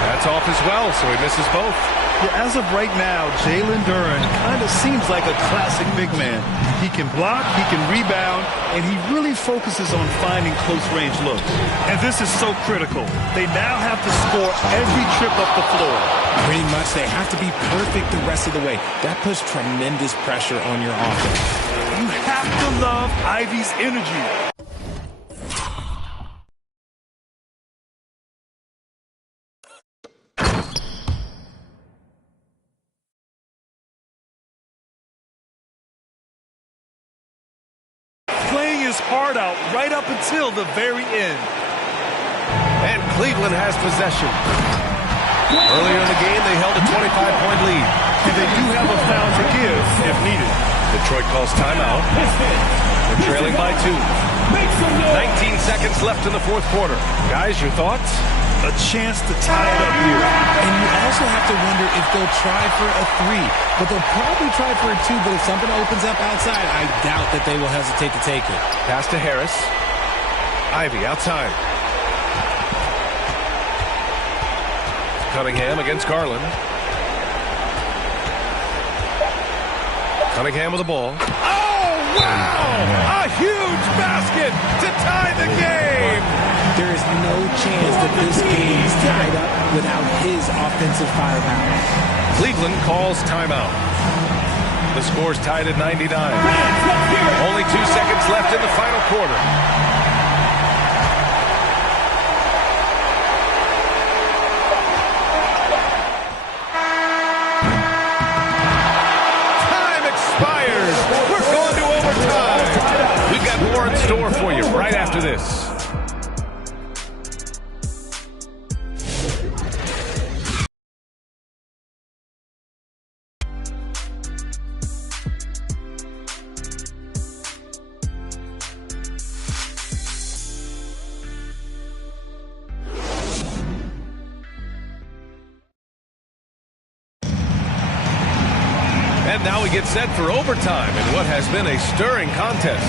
That's off as well, so he misses both. Yeah, as of right now, Jalen Duren kind of seems like a classic big man. He can block, he can rebound, and he really focuses on finding close-range looks. And this is so critical. They now have to score every trip up the floor. Pretty much, they have to be perfect the rest of the way. That puts tremendous pressure on your offense. You have to love Ivy's energy. Playing his heart out right up until the very end. And Cleveland has possession. Earlier in the game, they held a 25-point lead. And they do have a foul to give if needed. Detroit calls timeout. They're trailing by 2. 19 seconds left in the fourth quarter. Guys, your thoughts? A chance to tie it up here. And you also have to wonder if they'll try for a 3. But they'll probably try for a 2, but if something opens up outside, I doubt that they will hesitate to take it. Pass to Harris. Ivy outside. Cunningham against Garland. Cunningham with the ball. Oh, wow! A huge basket to tie the game! There is no chance that this game is tied up without his offensive firepower. Cleveland calls timeout. The score's tied at 99. Only 2 seconds left in the final quarter. Time expires. We're going to overtime. We've got more in store for you right after this. And now we get set for overtime in what has been a stirring contest.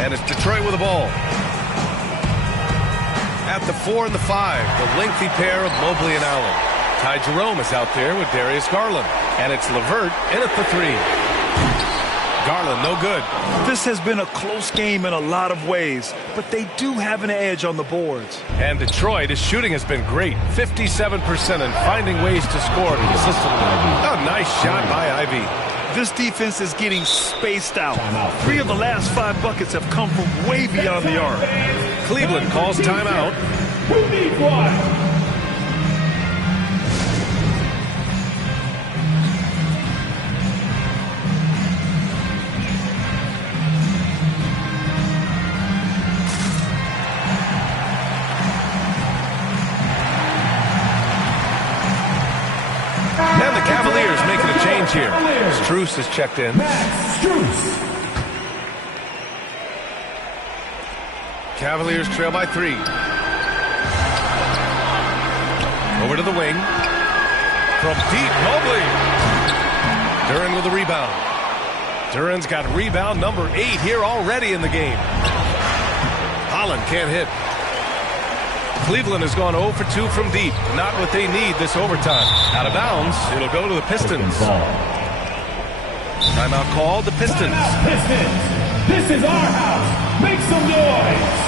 And it's Detroit with the ball. At the 4 and the 5, the lengthy pair of Mobley and Allen. Ty Jerome is out there with Darius Garland. And it's LeVert in at the 3. Garland, no good. This has been a close game in a lot of ways, but they do have an edge on the boards. And Detroit, his shooting has been great. 57% and finding ways to score consistently. A nice shot by Ivy. This defense is getting spaced out. 3 of the last 5 buckets have come from way beyond the arc. Cleveland calls timeout. Who needs one? And the Cavaliers making a change here. Strus has checked in. Cavaliers trail by 3. Over to the wing. From deep, Mobley. Duren with the rebound. Duren's got rebound number 8 here already in the game. Holland can't hit. Cleveland has gone 0 for 2 from deep. Not what they need this overtime. Out of bounds, it'll go to the Pistons. Timeout called, the Pistons. Pistons, this is our house. Make some noise.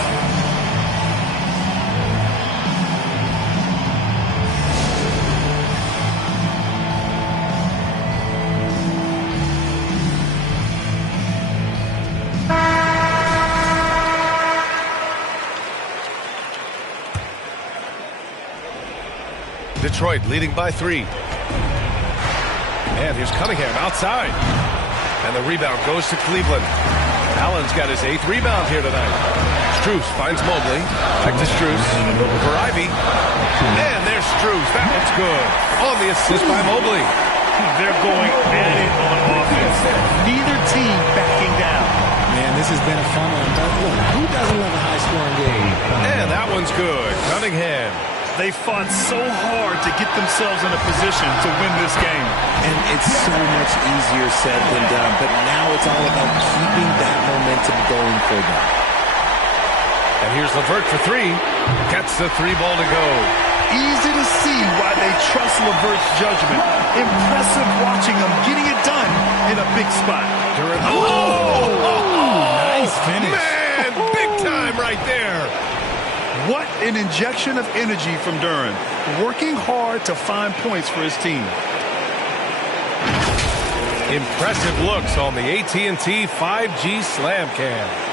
Detroit leading by 3. And here's Cunningham outside. And the rebound goes to Cleveland. Allen's got his 8th rebound here tonight. Strus finds Mobley. Back to Strus. For Ivy. And there's Strus. That one's good. On the assist by Mobley. They're going at it on offense. Neither team backing down. Man, this has been a fun one. But look, who doesn't love a high-scoring game? And that one's good. Cunningham. They fought so hard to get themselves in a position to win this game. And it's so much easier said than done, but now it's all about keeping that momentum going for them. And here's LeVert for three. Gets the three ball to go. Easy to see why they trust LeVert's judgment. Impressive watching him getting it done in a big spot. Nice finish. Man, big time right there. What an injection of energy from Duran, working hard to find points for his team. Impressive looks on the AT&T 5G Slam Cam.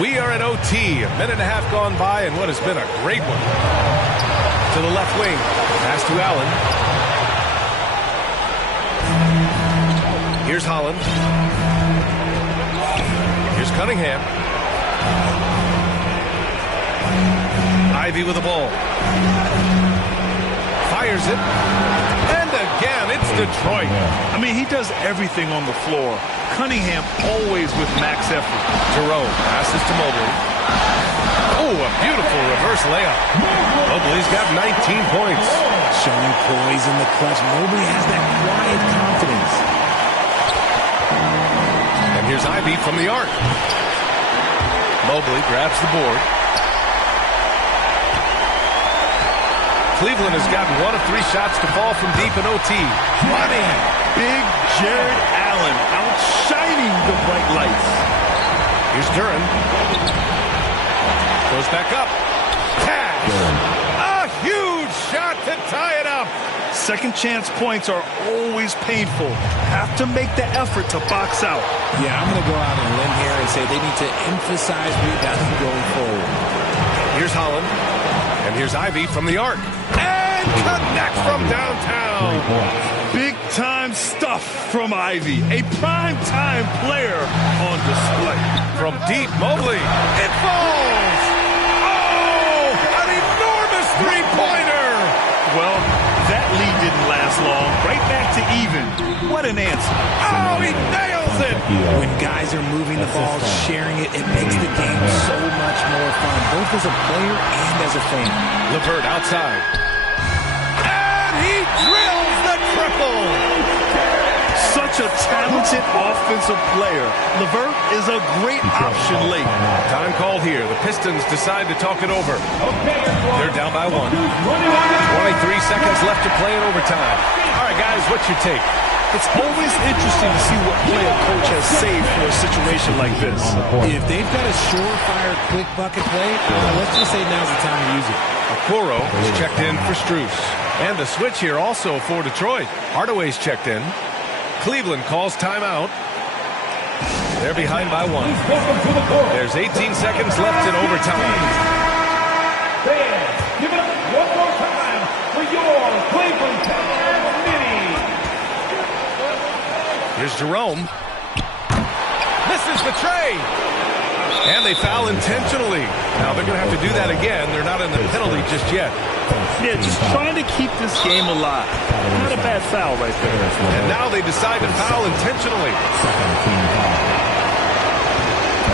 We are at OT, a minute and a half gone by, and what has been a great one. To the left wing, pass to Allen. Here's Holland. Here's Cunningham. Ivy with the ball. Fires it. And again, it's Detroit. I mean, he does everything on the floor. Cunningham always with max effort. Jerome passes to Mobley. Oh, a beautiful reverse layup. Mobley's got 19 points. Showing poise in the clutch. Mobley has that quiet confidence. And here's Ivy from the arc. Mobley grabs the board. Cleveland has gotten 1 of 3 shots to fall from deep in OT. Money! Big Jared Allen outshining the bright lights. Here's Duran. Goes back up. Pass! A huge shot to tie it up. Second chance points are always painful. Have to make the effort to box out. Yeah, I'm going to go out on a limb here and say they need to emphasize rebounding going forward. Here's Holland. And here's Ivy from the arc. And connect from downtown. Big-time stuff from Ivy. A prime-time player on display. From deep, Mobley. It falls! Oh, an enormous three-pointer! Well, that lead didn't last long. Right back to even. What an answer. Oh, he nails it! When guys are moving the ball, sharing it, it makes the game so much more fun, both as a player and as a fan. LeVert outside. And he drills the triple! Such a talented offensive player. LeVert is a great option late. Time called here. The Pistons decide to talk it over. They're down by 1. 23 seconds left to play in overtime. All right, guys, what's your take? It's always interesting to see what play a coach has saved for a situation like this. If they've got a surefire, quick bucket play, let's just say now's the time to use it. Okoro is checked in for Strus. And the switch here also for Detroit. Hardaway's checked in. Cleveland calls timeout. They're behind by 1. There's 18 seconds left in overtime. Fans, give it up one more time for your Cleveland Cavaliers. Here's Jerome. Misses the tray. And they foul intentionally. Now they're going to have to do that again. They're not in the penalty just yet. Yeah, just trying to keep this game alive. Not a bad foul right there. And now they decide to foul intentionally.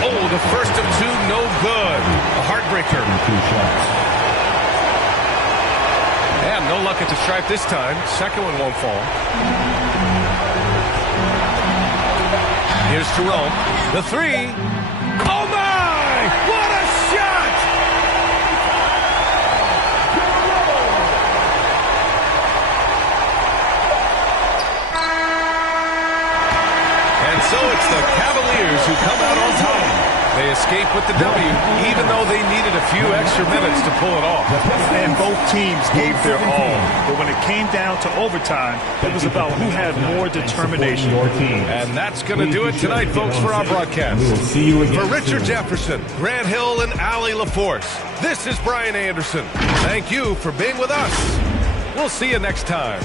Oh, the first of 2, no good. A heartbreaker. And no luck at the stripe this time. Second one won't fall. Here's Jerome. The three. Oh, my! What a shot! And so it's the Cavaliers who come out on top. They escape with the W, even though they needed a few extra minutes to pull it off. And both teams gave their all. But when it came down to overtime, it was about who had more determination. And that's going to do it tonight, folks, for our broadcast. We will see you again. For Richard Jefferson, Grant Hill, and Allie LaForce, this is Brian Anderson. Thank you for being with us. We'll see you next time.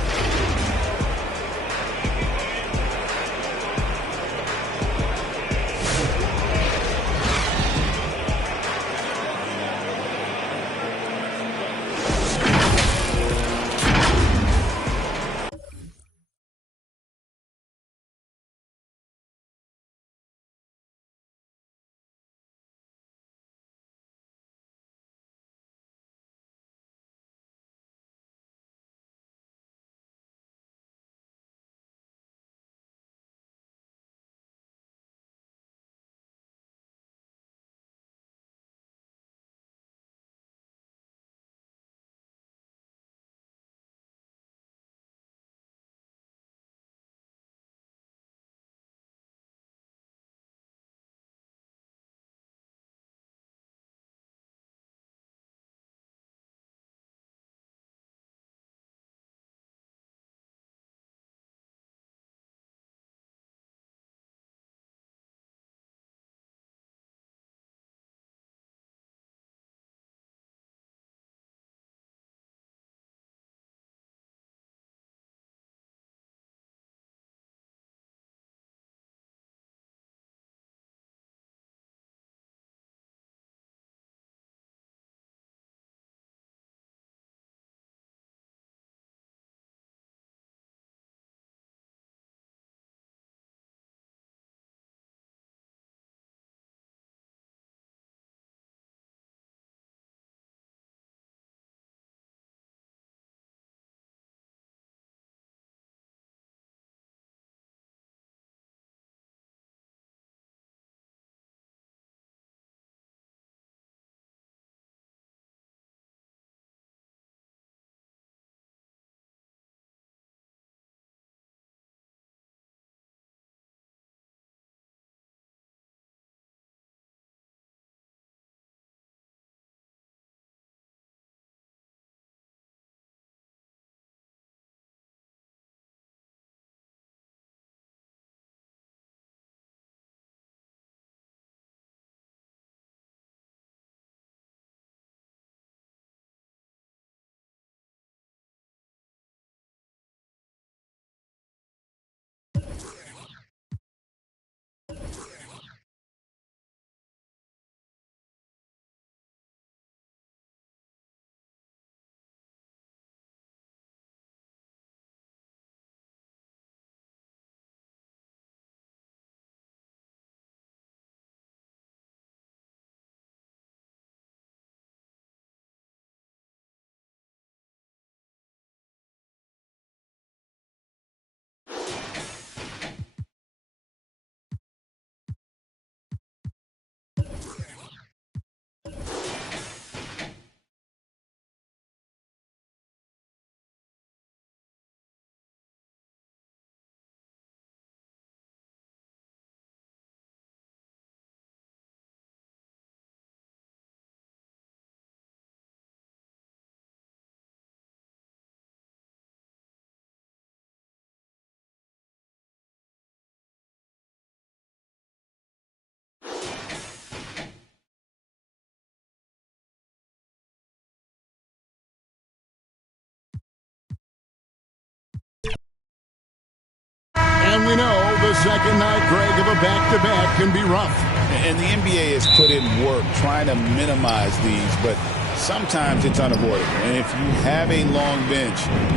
And we know the second night, Greg, of a back-to-back can be rough. And the NBA has put in work trying to minimize these, but sometimes it's unavoidable. And if you have a long bench,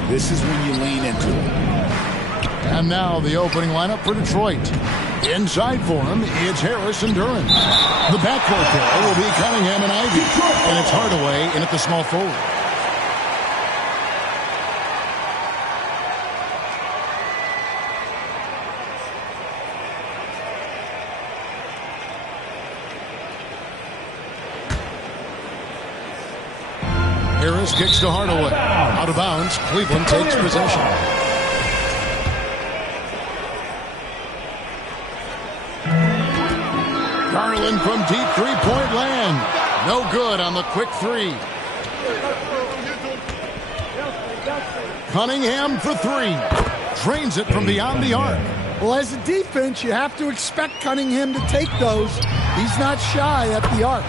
this is when you lean into it. And now the opening lineup for Detroit. Inside for him, it's Harris and Duran. The backcourt there will be Cunningham and Ivy. And it's Hardaway in at the small forward. Harris kicks to Hardaway. Out of bounds. Cleveland takes possession. Garland from deep three-point land. No good on the quick three. Cunningham for three. Drains it from beyond the arc. Well, as a defense, you have to expect Cunningham to take those. He's not shy at the arc.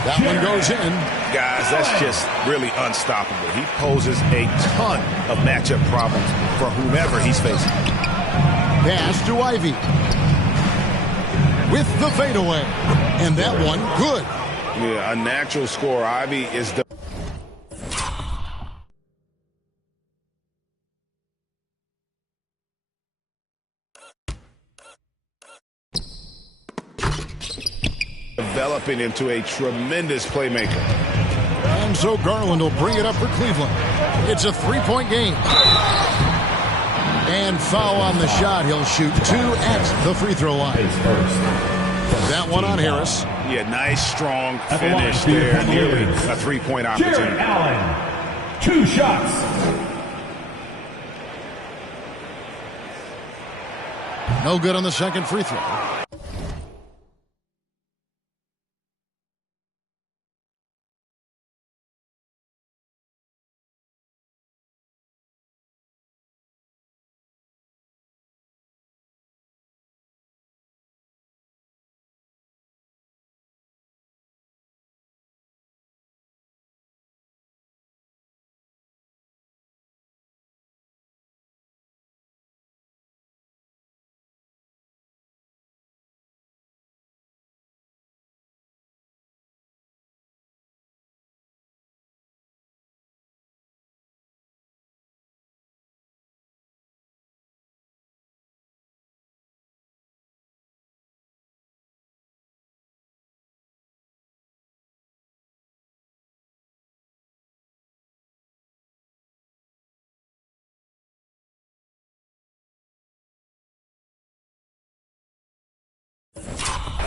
That one goes in. Guys, that's just really unstoppable. He poses a ton of matchup problems for whomever he's facing. Pass to Ivy. With the fadeaway. And that one, good. Yeah, a natural scorer. Ivy is the... developing into a tremendous playmaker. And so Garland will bring it up for Cleveland. It's a three-point game. And foul on the shot. He'll shoot 2 at the free throw line. That one on Harris. Yeah, nice, strong finish there. Nearly a three-point opportunity. Jared Allen, 2 shots. No good on the second free throw.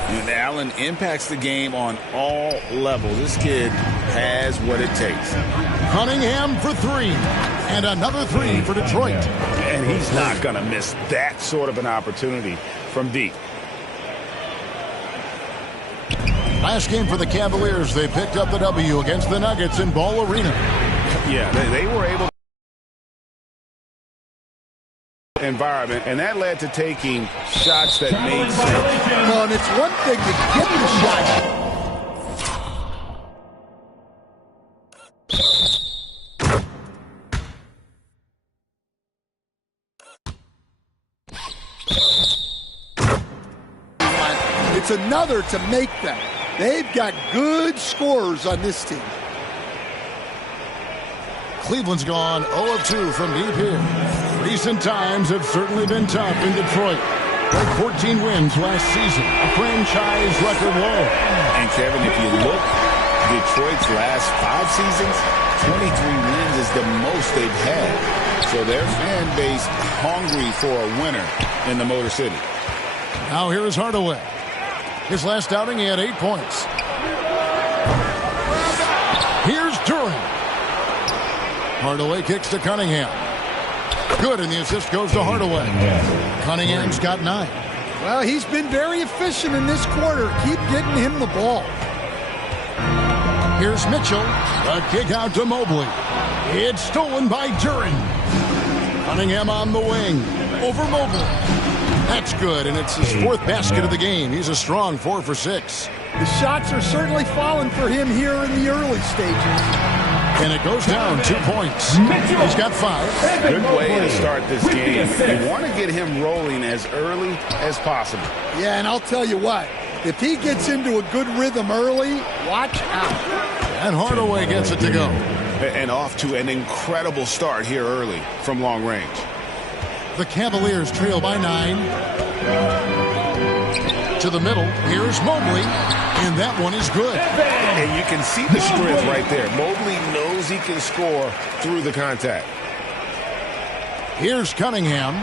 And Allen impacts the game on all levels. This kid has what it takes. Cunningham for 3. And another 3 for Detroit. And he's not going to miss that sort of an opportunity from deep. Last game for the Cavaliers, they picked up the W against the Nuggets in Ball Arena. Yeah, they were able to environment, and that led to taking shots that made sense. Well, and it's one thing to get the shot. It's another to make them. They've got good scorers on this team. Cleveland's gone 0 of 2 from deep here. Recent times have certainly been tough in Detroit. Like 14 wins last season, a franchise record low. And Kevin, if you look, Detroit's last 5 seasons, 23 wins is the most they've had. So their fan base hungry for a winner in the Motor City. Now here is Hardaway. His last outing, he had 8 points. Here's Duran. Hardaway kicks to Cunningham. Good, and the assist goes to Hardaway. Cunningham's got 9. Well, he's been very efficient in this quarter. Keep getting him the ball. Here's Mitchell. A kick out to Mobley. It's stolen by Duran. Cunningham on the wing. Over Mobley. That's good, and it's his 4th basket of the game. He's a strong 4 for 6. The shots are certainly falling for him here in the early stages. And it goes down 2 points. He's got 5. Good way to start this game. You want to get him rolling as early as possible. Yeah, and I'll tell you what. If he gets into a good rhythm early, watch out. And Hardaway gets it to go. And off to an incredible start here early from long range. The Cavaliers trail by 9. To the middle. Here's Mobley. And that one is good. And you can see the strength right there. Mobley knows he can score through the contact. Here's Cunningham.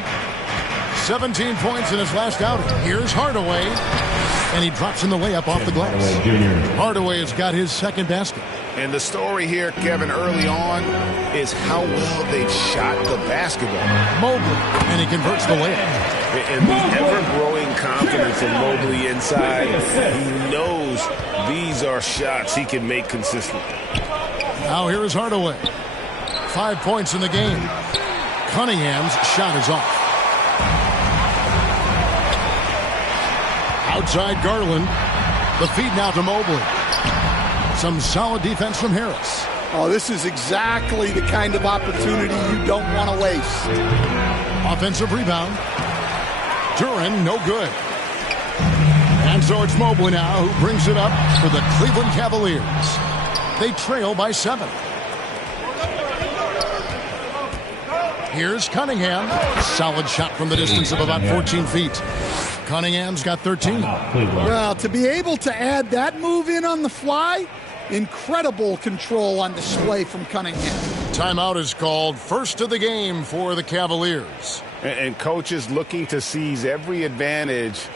17 points in his last outing. Here's Hardaway. And he drops in the layup off the glass. Hardaway has got his 2nd basket. And the story here, Kevin, early on is how well they've shot the basketball. Mobley, and he converts the layup. And the ever-growing confidence of Mobley inside, he knows these are shots he can make consistently. Now here is Hardaway. 5 points in the game. Cunningham's shot is off. Outside Garland. The feed now to Mobley. Some solid defense from Harris. Oh, this is exactly the kind of opportunity you don't want to waste. Offensive rebound. Duran, no good. And so it's Mobley now who brings it up for the Cleveland Cavaliers. They trail by 7. Here's Cunningham. Solid shot from the distance of about 14 feet. Cunningham's got 13. Well, to be able to add that move in on the fly, incredible control on display from Cunningham. Timeout is called. First of the game for the Cavaliers. And coaches looking to seize every advantage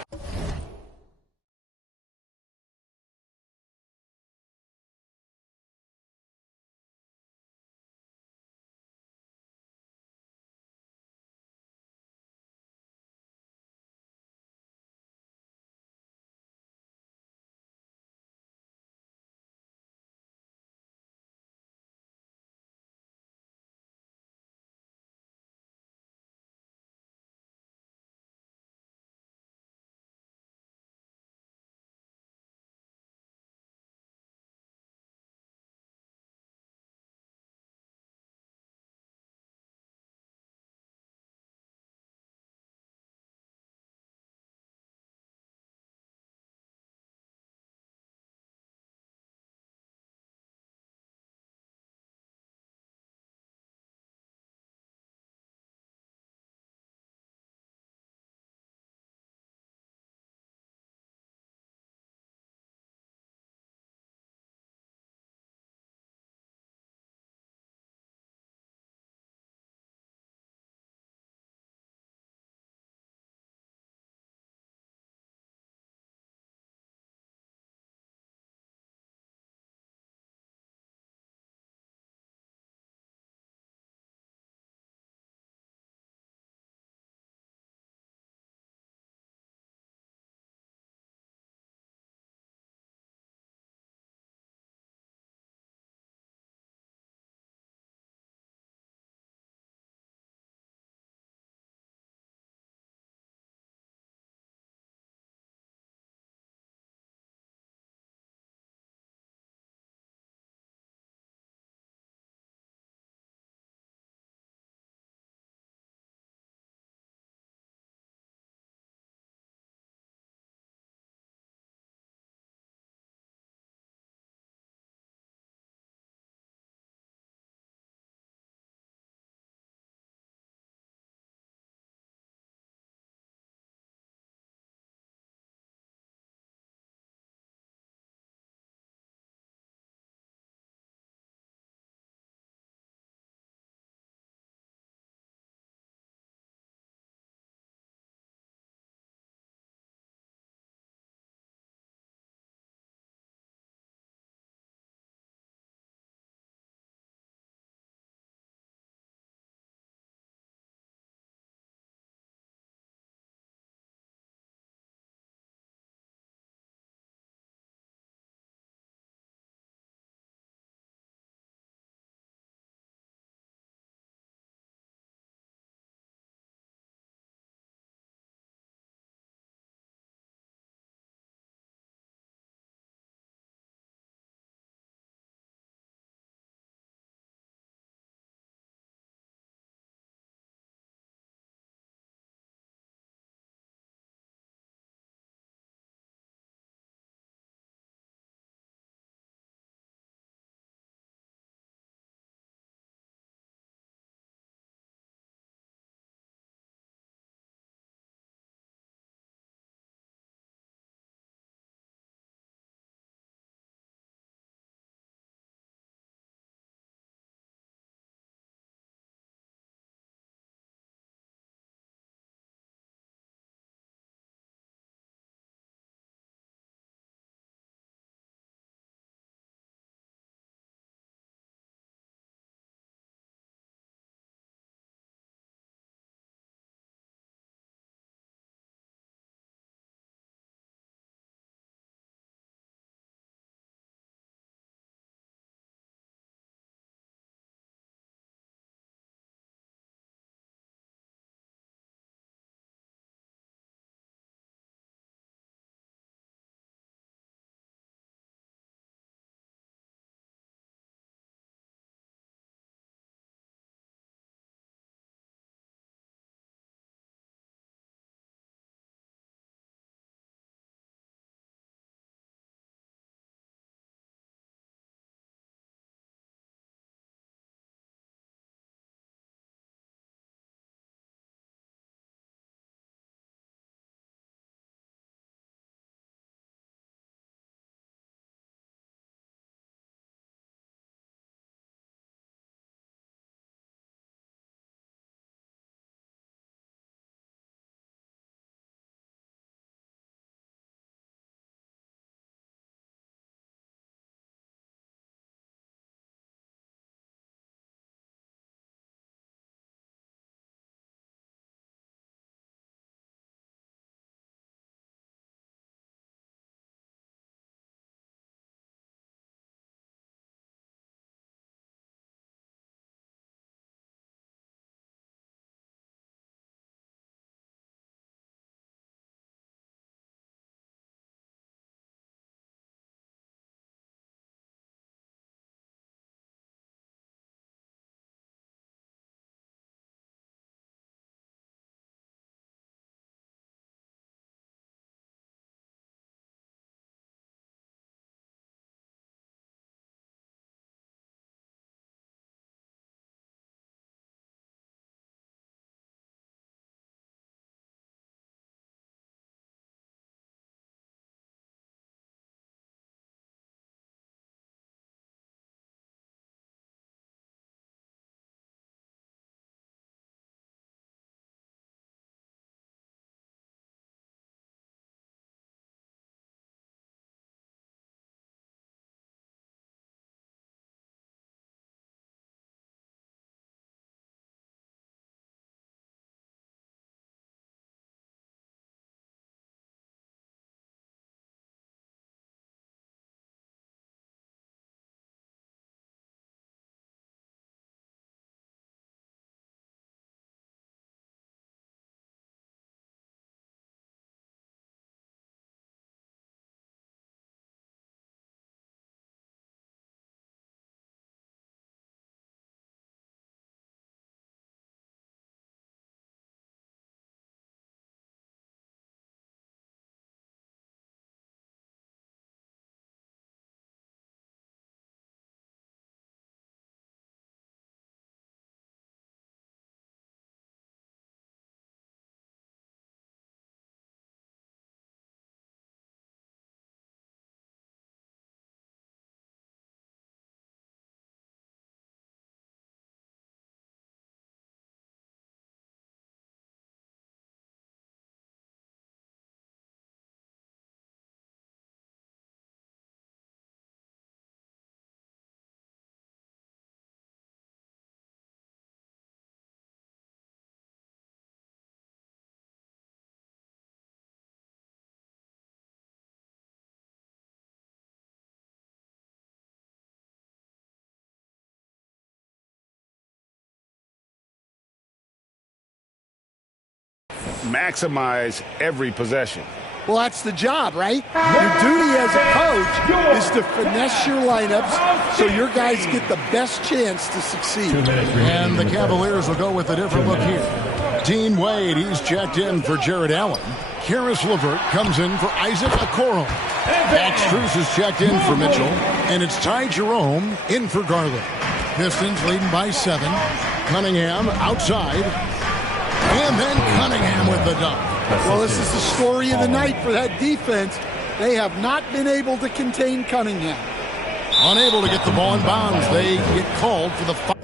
maximize every possession. Well, that's the job, right? Your duty as a coach is to finesse your lineups so your guys get the best chance to succeed. And the Cavaliers will go with a different look here. Dean Wade, he's checked in for Jared Allen. Karis LeVert comes in for Isaac Okoro. Max Strus is checked in for Mitchell. And it's Ty Jerome in for Garland. Pistons leading by 7. Cunningham outside. And then Cunningham with the dunk. Well, this is the story of the night for that defense. They have not been able to contain Cunningham. Unable to get the ball in bounds. They get called for the foul.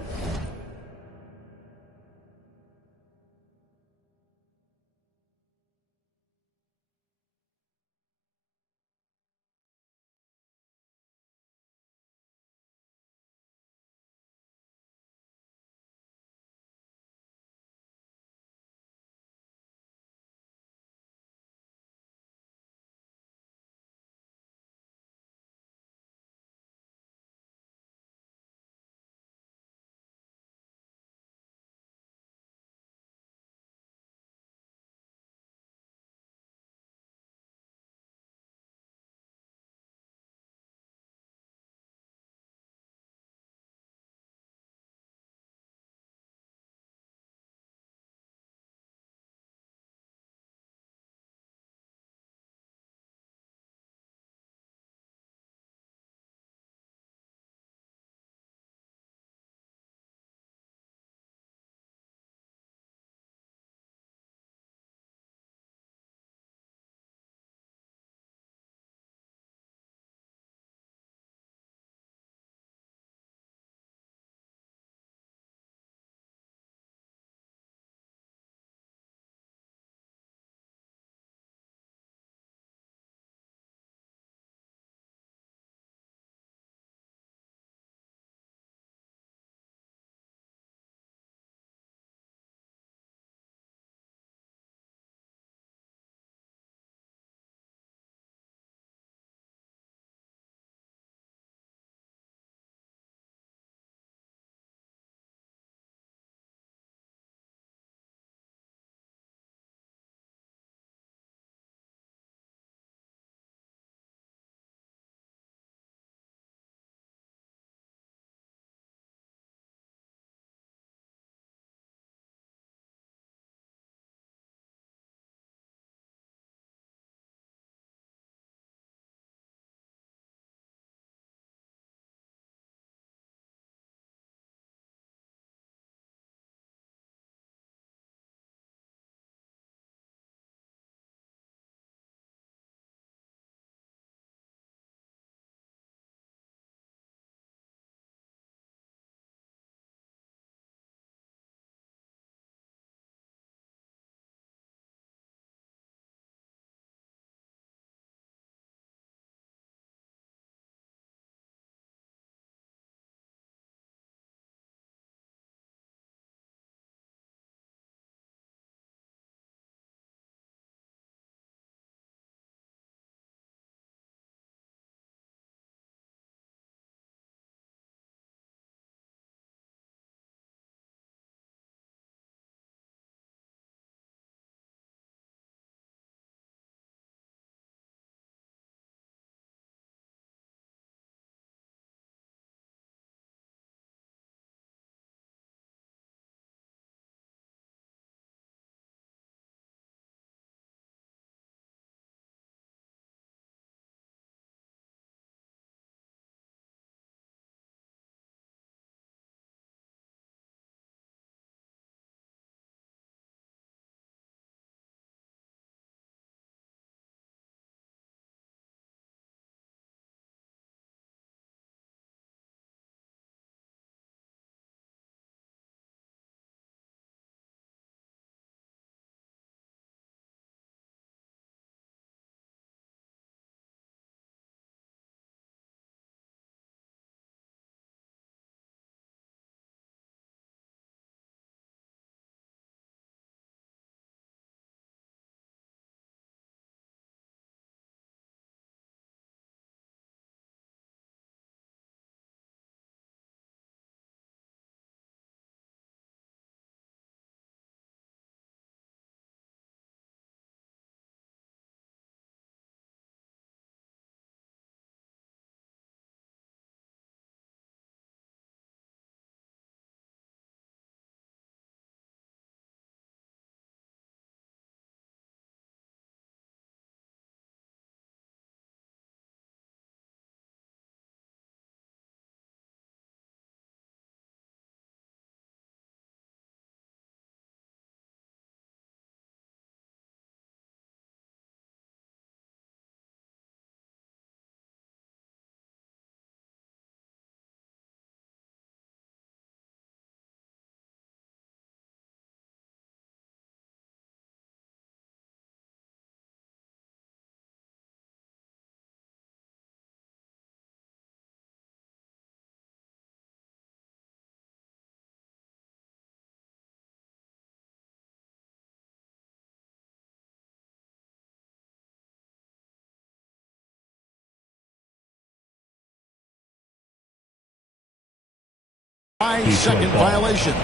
5-second violation.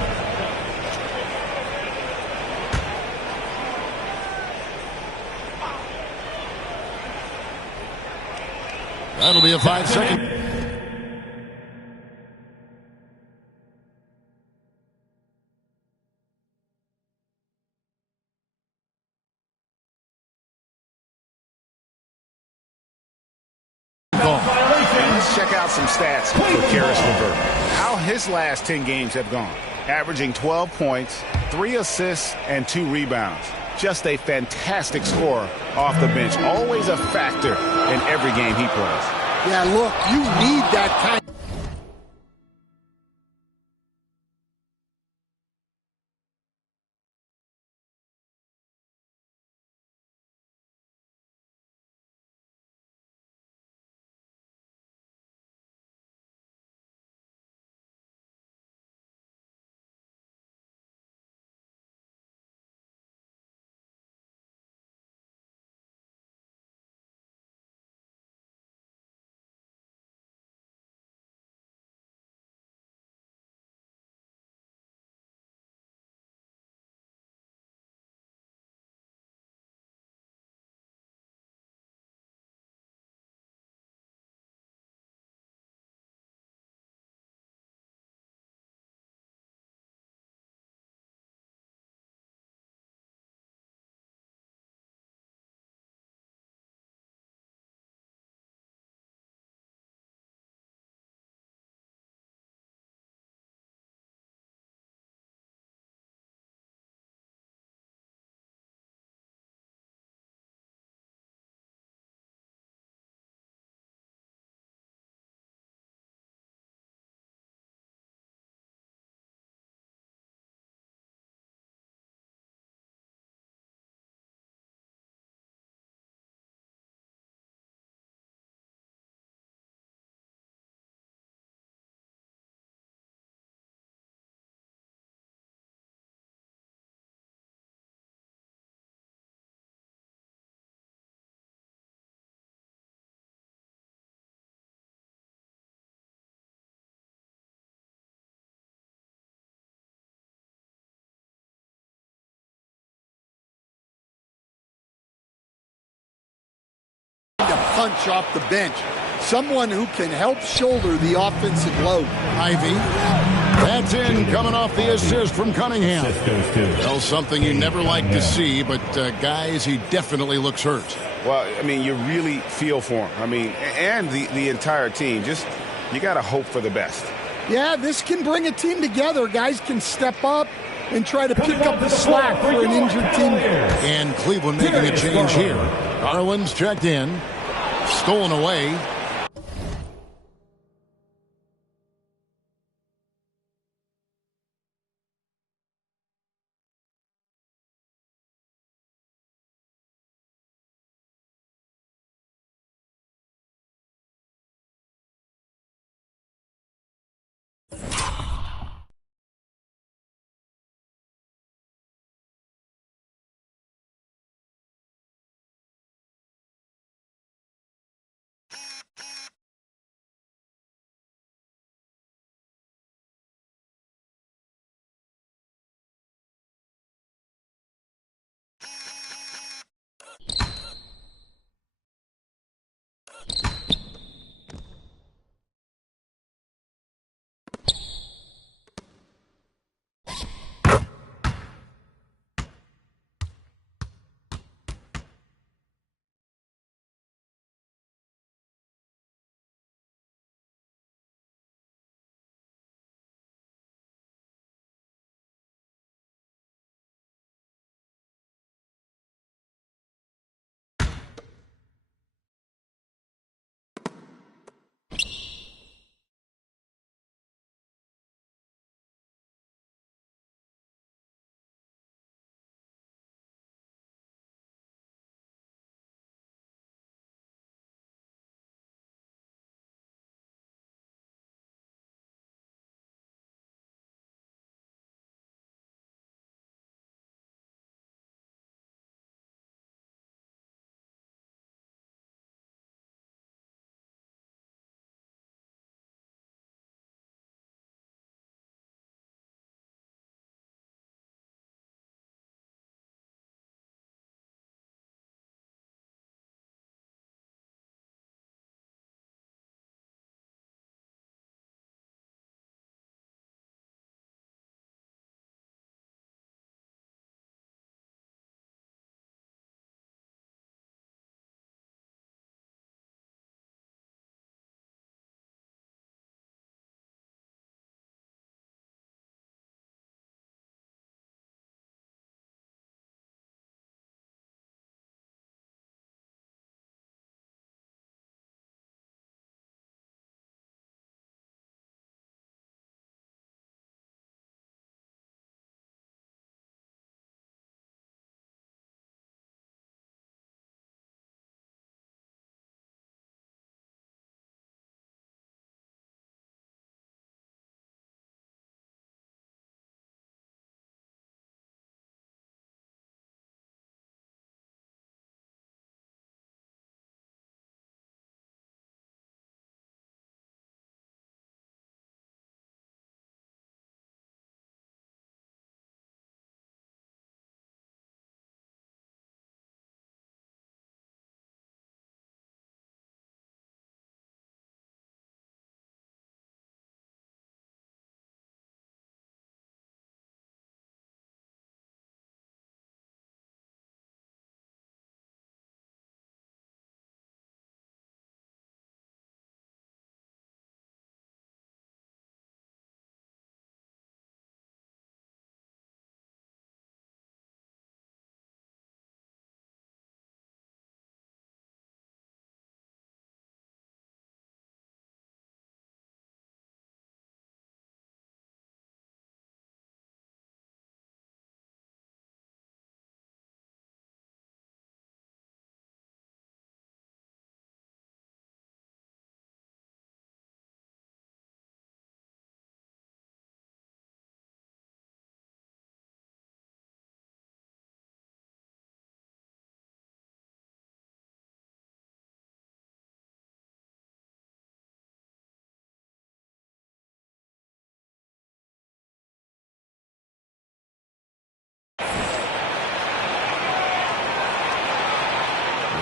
That'll be a 5-second. Let's check out some stats for Karis LeVert. How his last 10 games have gone. Averaging 12 points, 3 assists, and 2 rebounds. Just a fantastic scorer off the bench. Always a factor in every game he plays. Yeah, look, you need that kind. To punch off the bench. Someone who can help shoulder the offensive load. Ivy. That's in, coming off the assist from Cunningham. Well, something you never like to see, but guys, he definitely looks hurt. Well, I mean, you really feel for him. I mean, and the entire team. Just, you got to hope for the best. Yeah, this can bring a team together. Guys can step up and try to pick up the slack for an injured team. And Cleveland making a change here. Garland's checked in. Stolen away.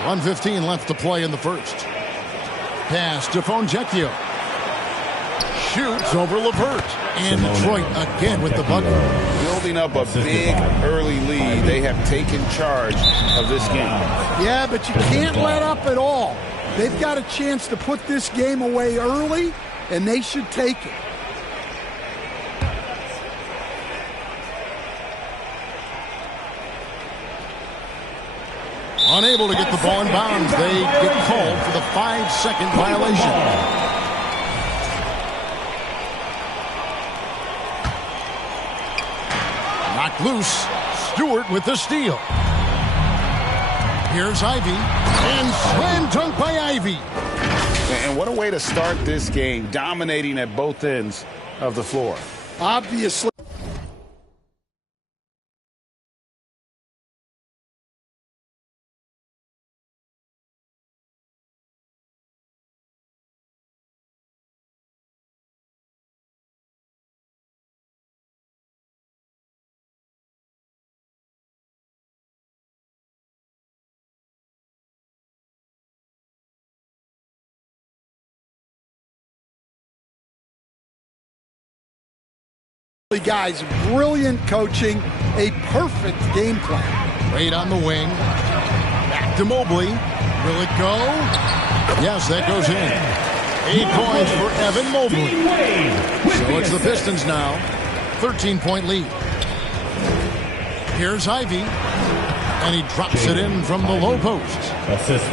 1:15 left to play in the first. Pass to Fonjecchio. Shoots over Levert. And Detroit again with the bucket. Building up a big early lead. They have taken charge of this game. Yeah, but you can't let up at all. They've got a chance to put this game away early, and they should take it. Unable to get the ball in bounds. They get called for the 5-second violation. Knocked loose. Stewart with the steal. Here's Ivy. And slam dunk by Ivy. And what a way to start this game, dominating at both ends of the floor. Obviously. Guys, brilliant coaching, a perfect game plan. Wade on the wing. Back to Mobley. Will it go? Yes, that goes in. 8 points for Evan Mobley. So it's the Pistons now. 13-point lead. Here's Ivy. And he drops it in from the low post.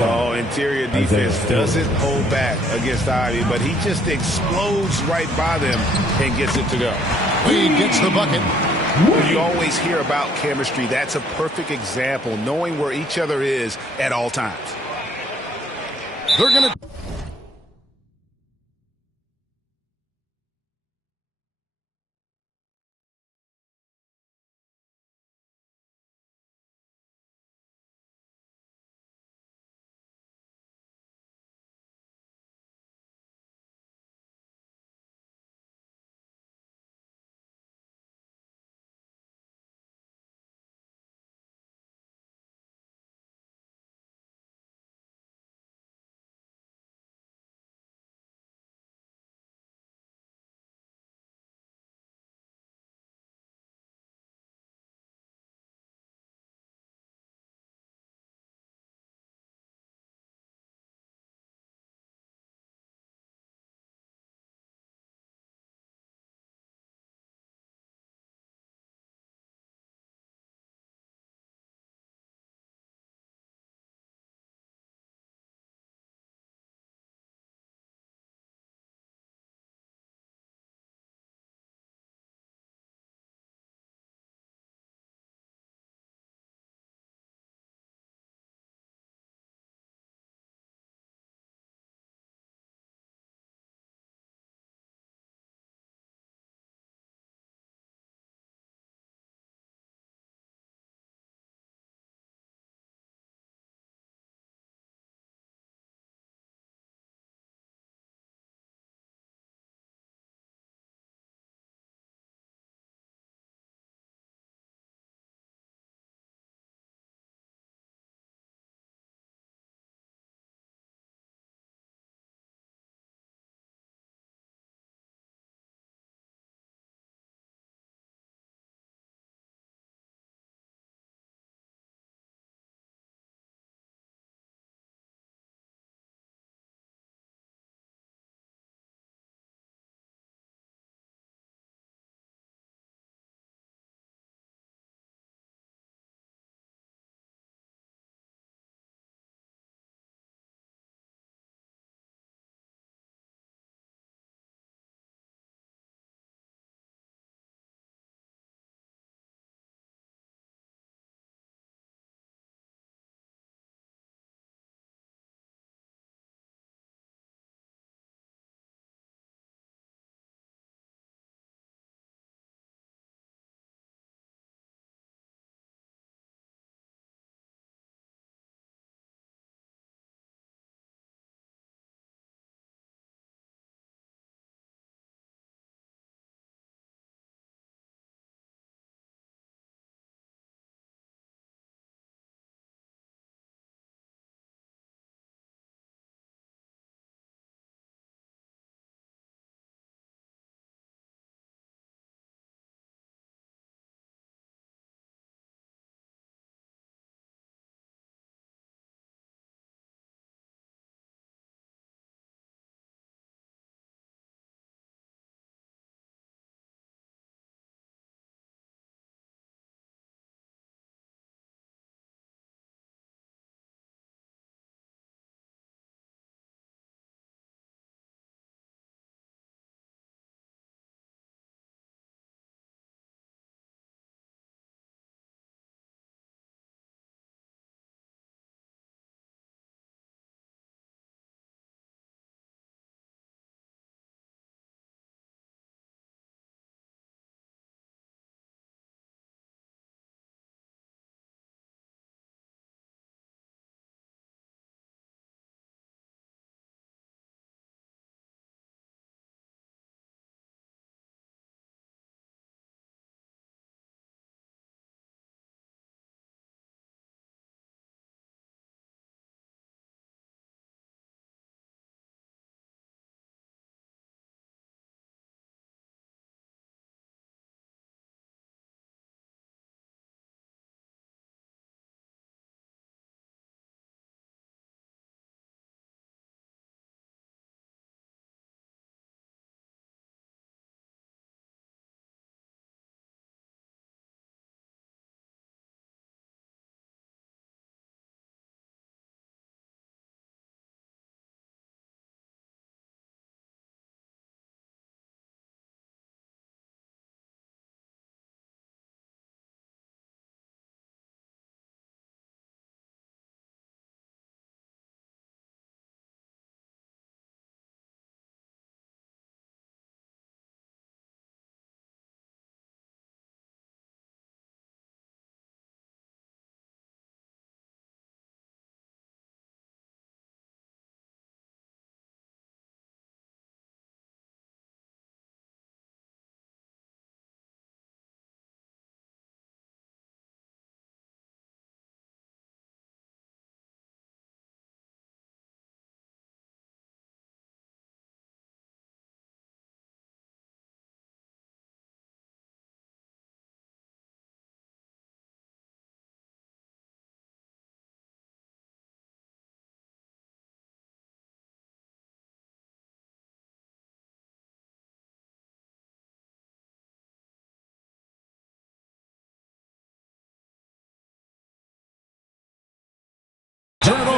Oh, interior defense doesn't hold back against Ivy, but he just explodes right by them and gets it to go. Wade gets the bucket. You always hear about chemistry. That's a perfect example, knowing where each other is at all times. They're going to...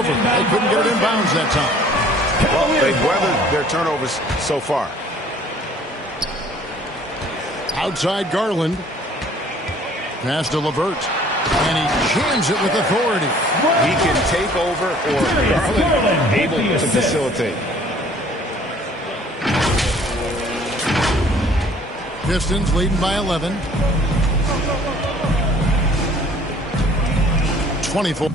turnover. They couldn't get it in bounds that time. Well, they've weathered their turnovers so far. Outside Garland. Pass to LeVert. And he jams it with authority. He can take over, or Garland able to facilitate. Pistons leading by 11. 24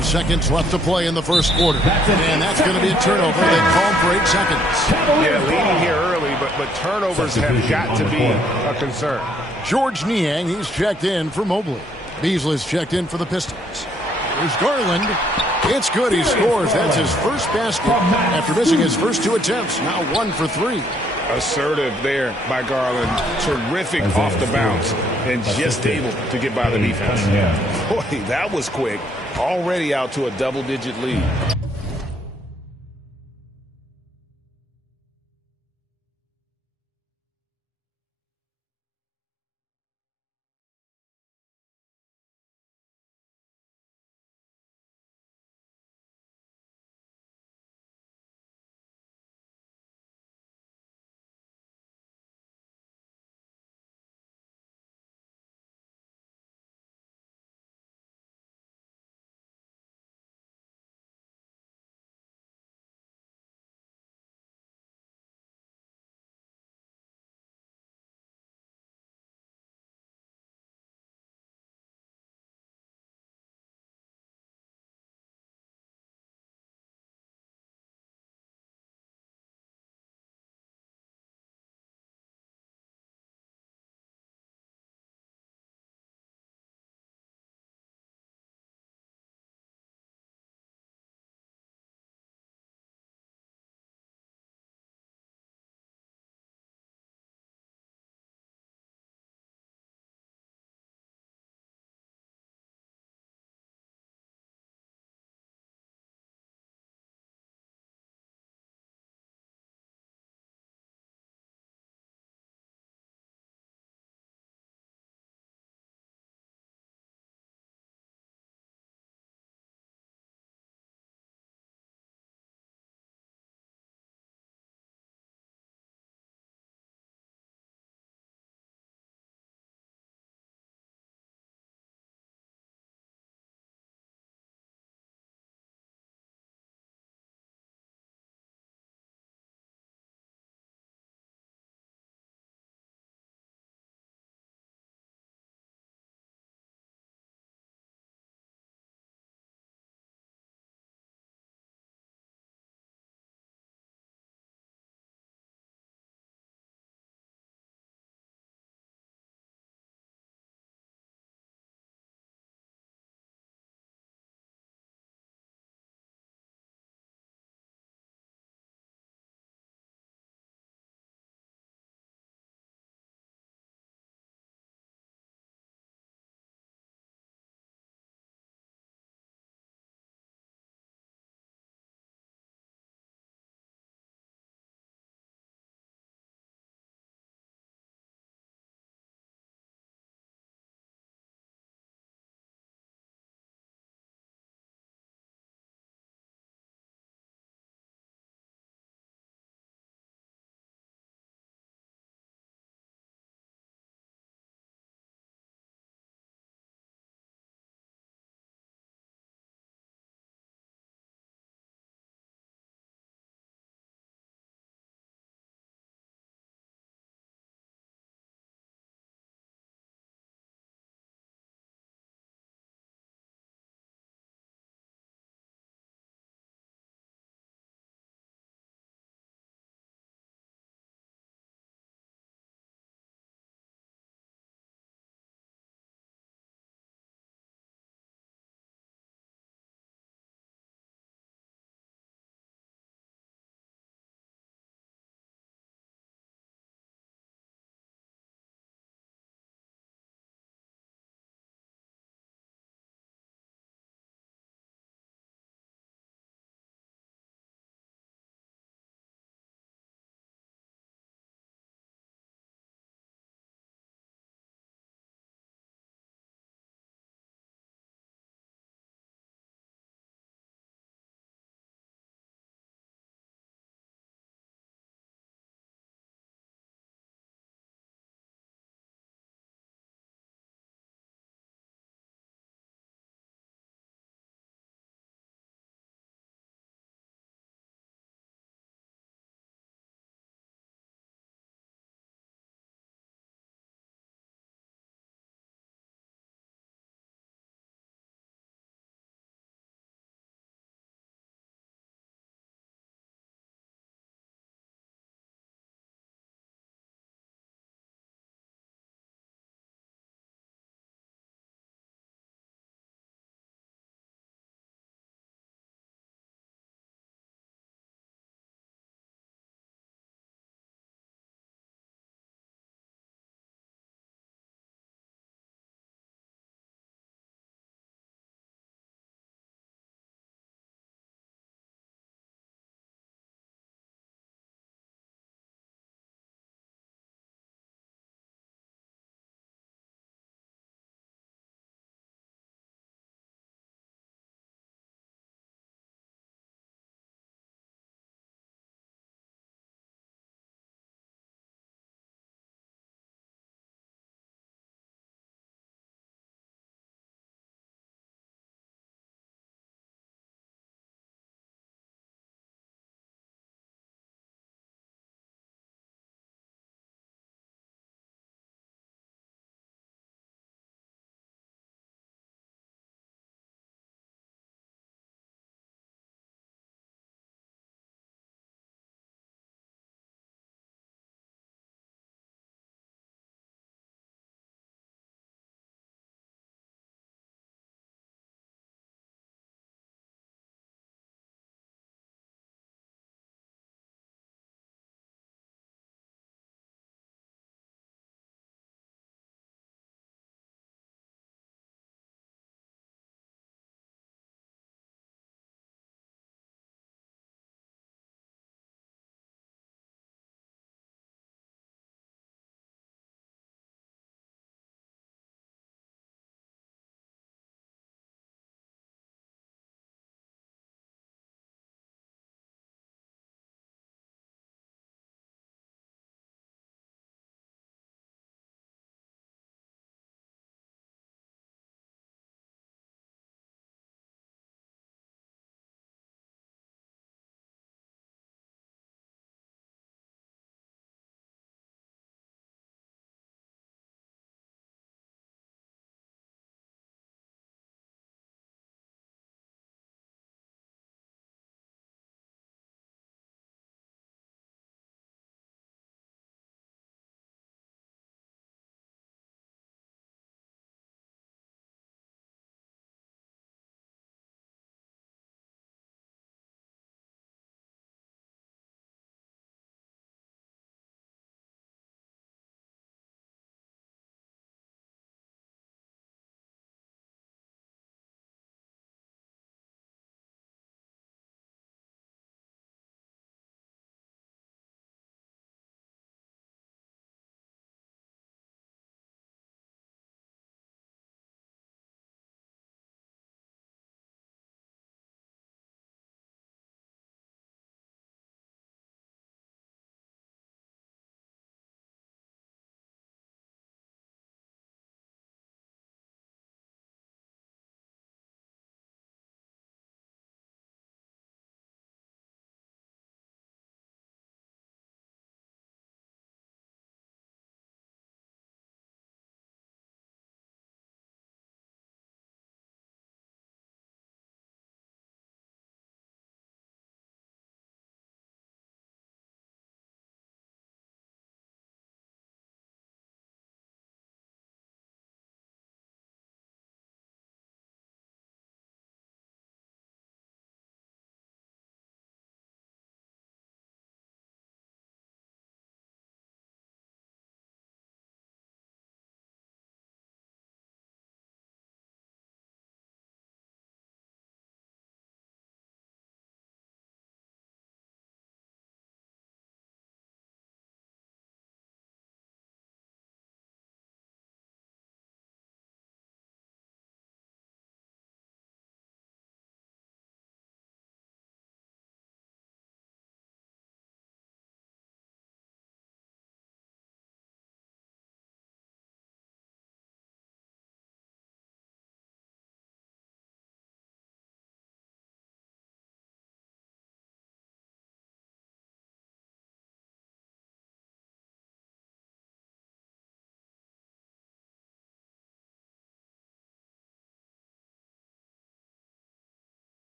seconds left to play in the first quarter. And that's going to be a turnover. They called for 8 seconds. Yeah, leading here early, but turnovers have got to be a concern. George Niang, he's checked in for Mobley. Beasley's checked in for the Pistons. Here's Garland. It's good. He scores. That's his first basket after missing his first 2 attempts. Now 1 for 3. Assertive there by Garland. Terrific off the bounce and just able to get by the defense. Boy, that was quick. Already out to a double-digit lead.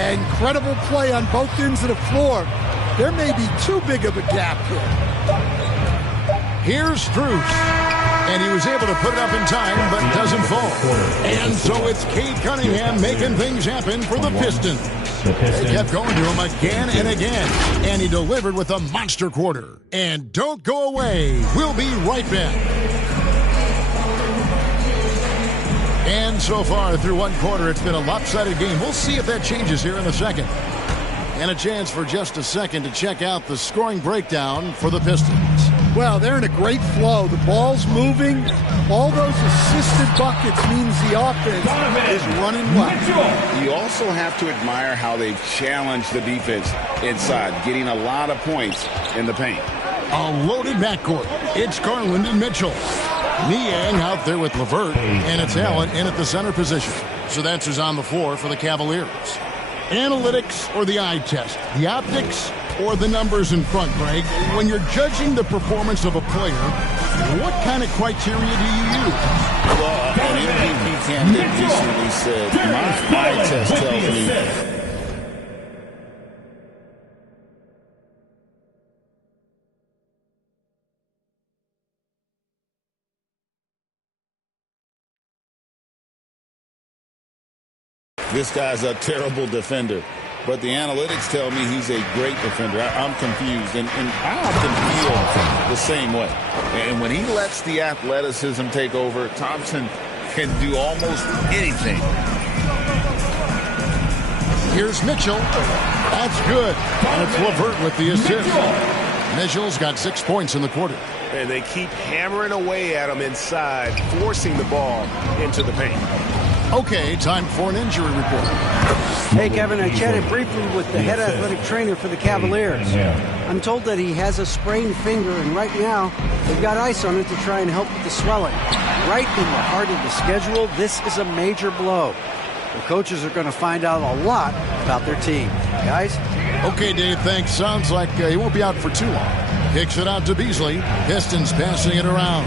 Yeah, incredible play on both ends of the floor. There may be too big of a gap here. Here's Strus. And he was able to put it up in time, but doesn't fall. And so it's Cade Cunningham making things happen for the Pistons. They kept going to him again and again. And he delivered with a monster quarter. And don't go away. We'll be right back. And so far, through one quarter, it's been a lopsided game. We'll see if that changes here in a second. And a chance for just a second to check out the scoring breakdown for the Pistons. Well, they're in a great flow. The ball's moving. All those assisted buckets means the offense is running well. You also have to admire how they've challenged the defense inside, getting a lot of points in the paint. A loaded backcourt. It's Garland and Mitchell. Niang out there with LeVert, and it's Allen in at the center position. So that's who's on the floor for the Cavaliers. Analytics or the eye test? The optics or the numbers in front, Greg? When you're judging the performance of a player, what kind of criteria do you use? Well, an MVP candidate recently said, my eye test tells me this guy's a terrible defender. But the analytics tell me he's a great defender. I'm confused, and I often feel the same way. And when he lets the athleticism take over, Thompson can do almost anything. Here's Mitchell. That's good. And it's LeVert with the assist. Mitchell's got 6 points in the quarter. And they keep hammering away at him inside, forcing the ball into the paint. Okay, time for an injury report. Hey, Kevin, I chatted briefly with the head athletic trainer for the Cavaliers. I'm told that he has a sprained finger, and right now they've got ice on it to try and help with the swelling. Right in the heart of the schedule, this is a major blow. The coaches are going to find out a lot about their team. Guys? Okay, Dave, thanks. Sounds like he won't be out for too long. Kicks it out to Beasley. Pistons passing it around.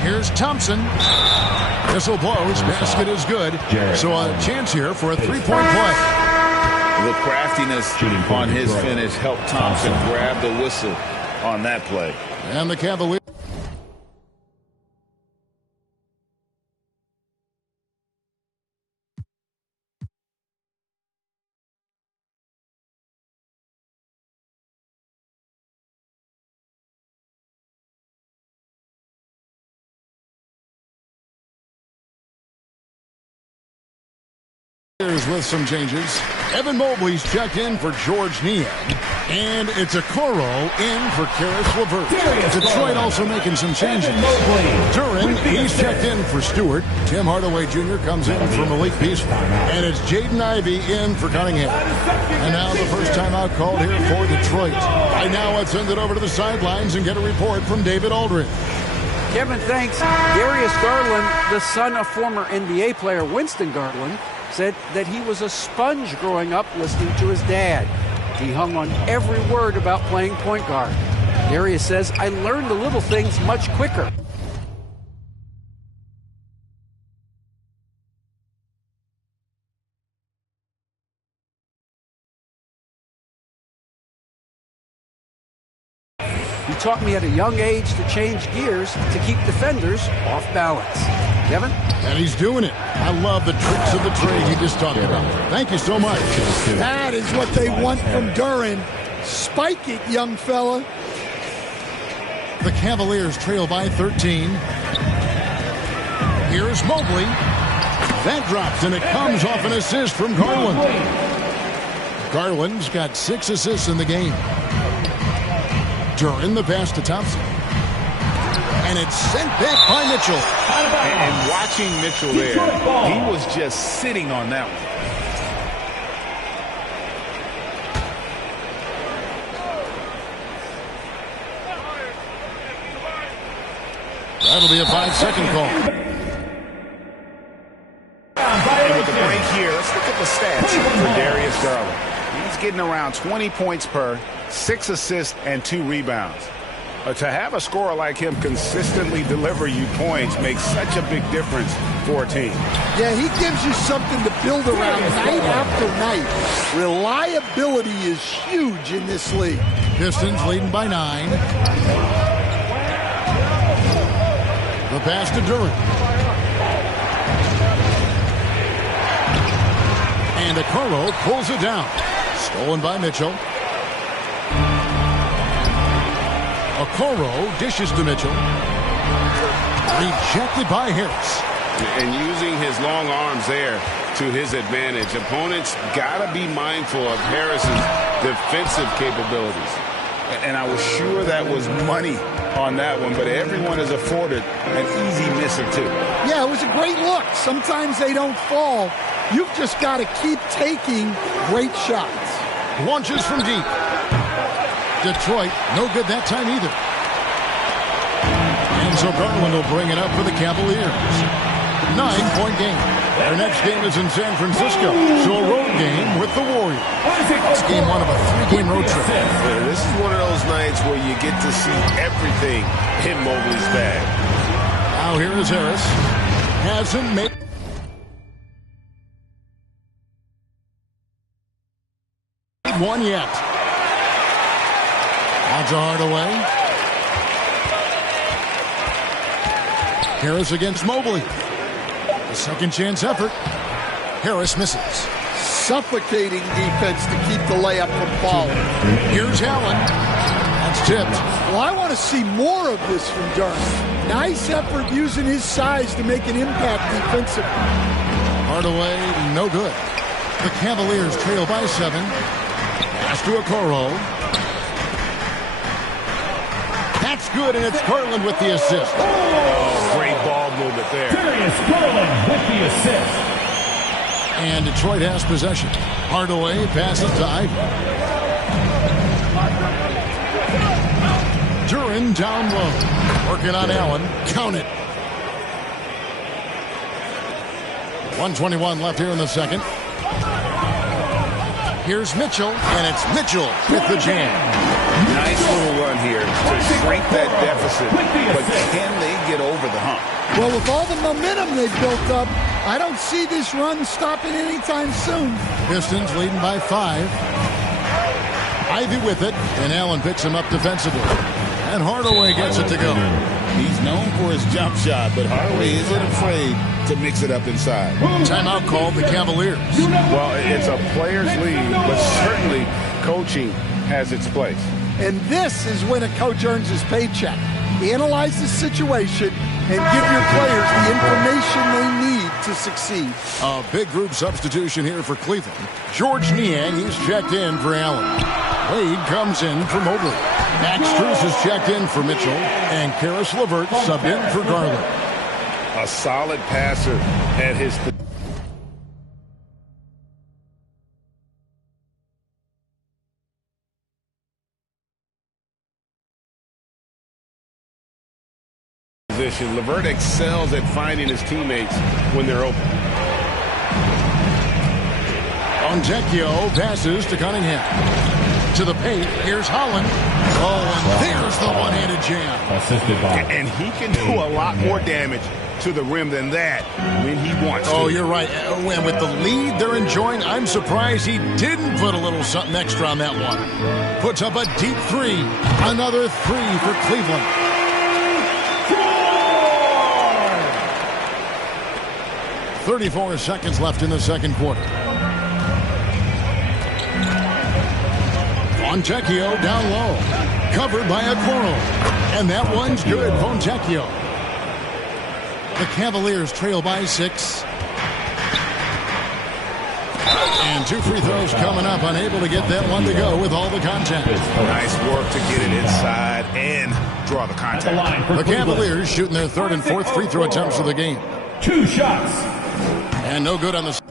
Here's Thompson. Whistle blows. Basket is good. So a chance here for a three-point play. The craftiness on his finish helped Thompson grab the whistle on that play. And the Cavaliers. With some changes. Evan Mobley's checked in for George Niang. And it's a Okoro in for Karis LeVert. Detroit also making some changes. Duren, he's checked in for Stewart. Tim Hardaway Jr. comes in for Malik Beasley. And it's Jaden Ivey in for Cunningham. And now the first time out called here for Detroit. Right now let's send it over to the sidelines and get a report from David Aldridge. Kevin, thanks. Darius Garland, the son of former NBA player Winston Garland, said that he was a sponge growing up listening to his dad. He hung on every word about playing point guard. Darius says, I learned the little things much quicker. He taught me at a young age to change gears to keep defenders off balance. Kevin? And he's doing it. I love the tricks of the trade he just talked about. Thank you so much. That is what they want from Duren. Spike it, young fella. The Cavaliers trail by 13. Here's Mobley. That drops, and it comes off an assist from Garland. Garland's got 6 assists in the game. Duren the pass to Thompson. And it's sent back by Mitchell. And watching Mitchell there, he was just sitting on that one. That'll be a 5-second call. And with the break here, let's look at the stats for Darius Garland. He's getting around 20 points per, 6 assists, and 2 rebounds. To have a scorer like him consistently deliver you points makes such a big difference for a team. Yeah, he gives you something to build around night after night. Reliability is huge in this league. Pistons leading by 9. The pass to Durant. And Okoro pulls it down. Stolen by Mitchell. Okoro dishes to Mitchell. Rejected by Harris. And using his long arms there to his advantage. Opponents got to be mindful of Harris's defensive capabilities. And I was sure that was money on that one, but everyone is afforded an easy miss or two. Yeah, it was a great look. Sometimes they don't fall. You've just got to keep taking great shots. Launches from deep. Detroit, no good that time either. And so Garland will bring it up for the Cavaliers. 9-point game. Their next game is in San Francisco, so a road game with the Warriors. It's game 1 of a 3-game road trip. This is one of those nights where you get to see everything in Mobley's bag. Now here is Harris. Hasn't made... one yet. Odds are Hardaway. Harris against Mobley. A second chance effort. Harris misses. Suffocating defense to keep the layup from falling. Here's Allen. That's tipped. Well, I want to see more of this from Durant. Nice effort using his size to make an impact defensively. Hardaway, no good. The Cavaliers trail by 7. Pass to Okoro. That's good, and it's Garland with the assist. Oh, great ball movement there. Darius Garland with the assist. And Detroit has possession. Hardaway passes to Ivy. Duran down low. Working on Allen. Count it. 1:21 left here in the second. Here's Mitchell, and it's Mitchell with the jam. Nice little run here to shrink that deficit, but can they get over the hump? Well, with all the momentum they've built up, I don't see this run stopping anytime soon. Pistons leading by 5. Ivy with it, and Allen picks him up defensively. And Hardaway gets it to go. He's known for his jump shot, but Hardaway isn't afraid to mix it up inside. Timeout called the Cavaliers. Well, it's a player's league, but certainly coaching has its place. And this is when a coach earns his paycheck. Analyze the situation and give your players the information they need to succeed. A big group substitution here for Cleveland. George Niang, he's checked in for Allen. Wade comes in for Mobley. Max Strus is checked in for Mitchell. And Karis LeVert subbed in for Garland. A solid passer at his position. LeVert excels at finding his teammates when they're open. Fontecchio passes to Cunningham. To the paint, here's Holland. Oh, and there's the one-handed jam. Assisted by. And he can do a lot more damage to the rim than that when he wants to. Oh, you're right. And with the lead they're enjoying, I'm surprised he didn't put a little something extra on that one. Puts up a deep 3. Another 3 for Cleveland. Score! 34 seconds left in the second quarter. Fontecchio down low. Covered by Okoro. And that one's good. Fontecchio. The Cavaliers trail by 6. And 2 free throws coming up. Unable to get that one to go with all the contact. Nice work to get it inside and draw the contact. The Cavaliers shooting their 3rd and 4th free throw attempts of the game. 2 shots. And no good on the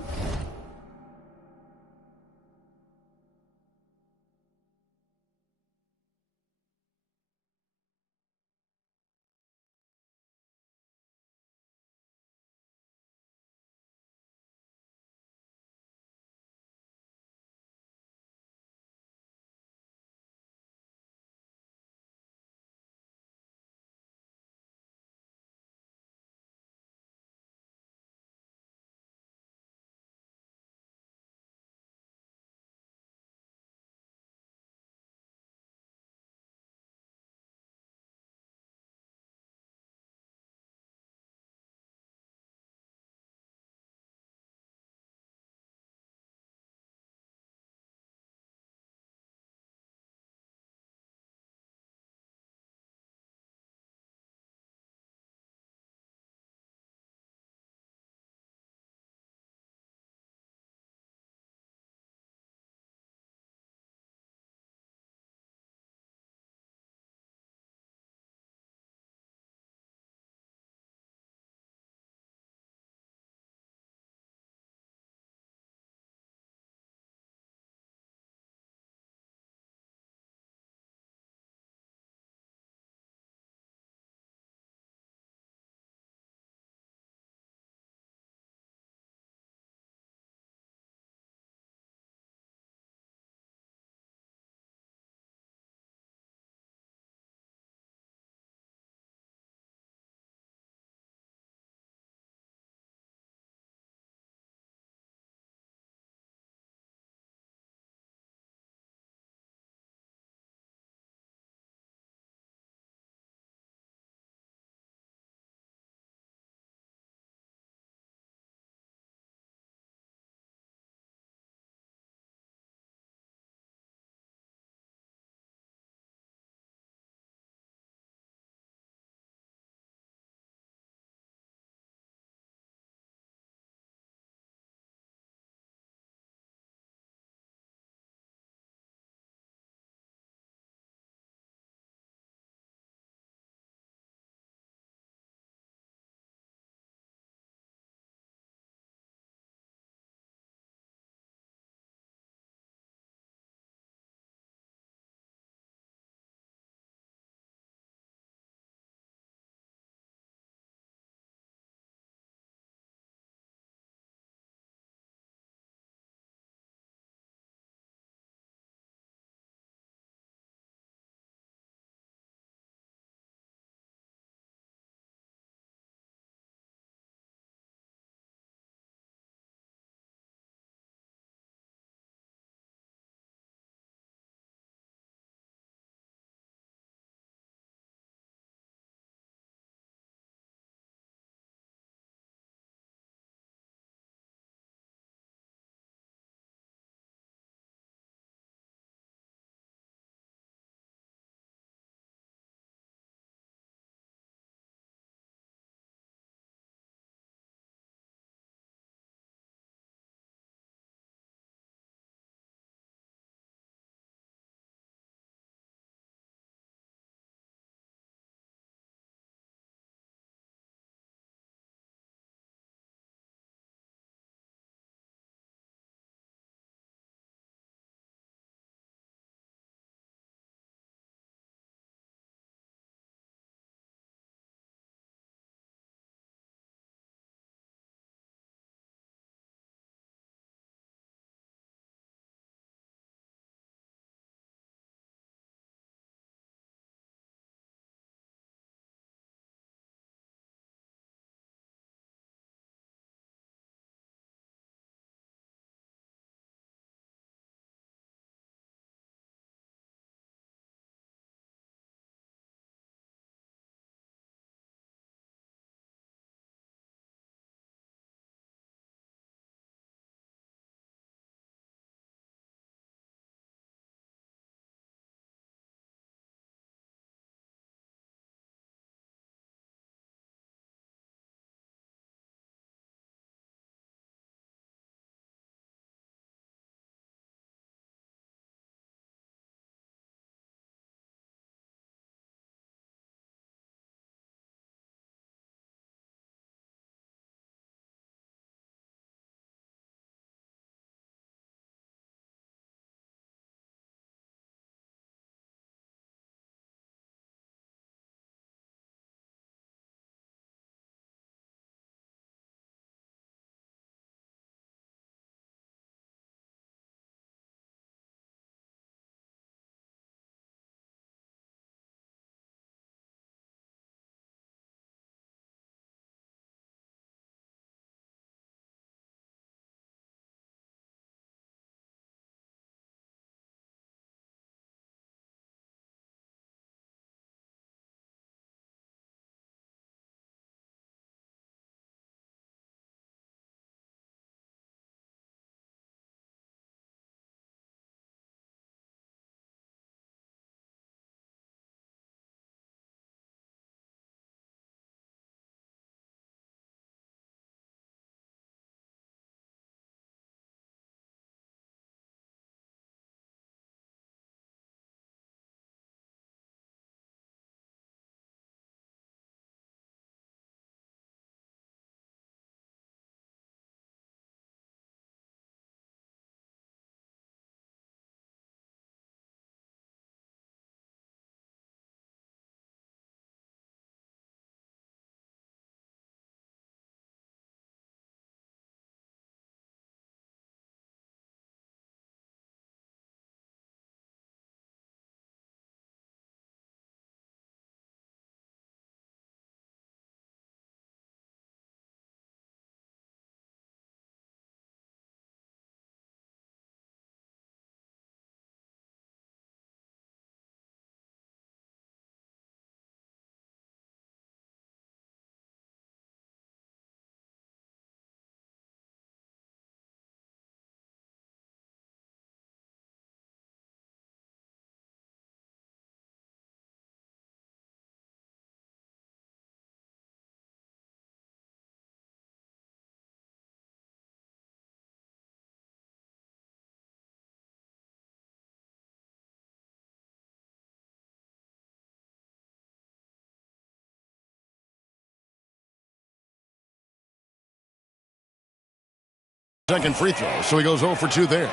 second free throw, so he goes 0 for 2 there.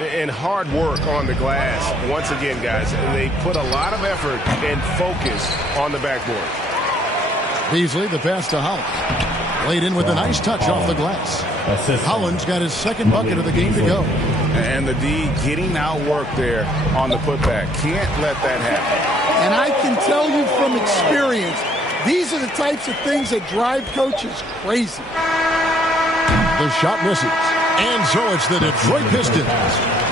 And hard work on the glass. Once again, guys, they put a lot of effort and focus on the backboard. Beasley, the pass to Holland. Laid in with a nice touch off the glass. Holland's got his second bucket of the game to go. And the D getting outworked there on the putback. Can't let that happen. And I can tell you from experience, these are the types of things that drive coaches crazy. The shot misses. And so it's the Detroit Pistons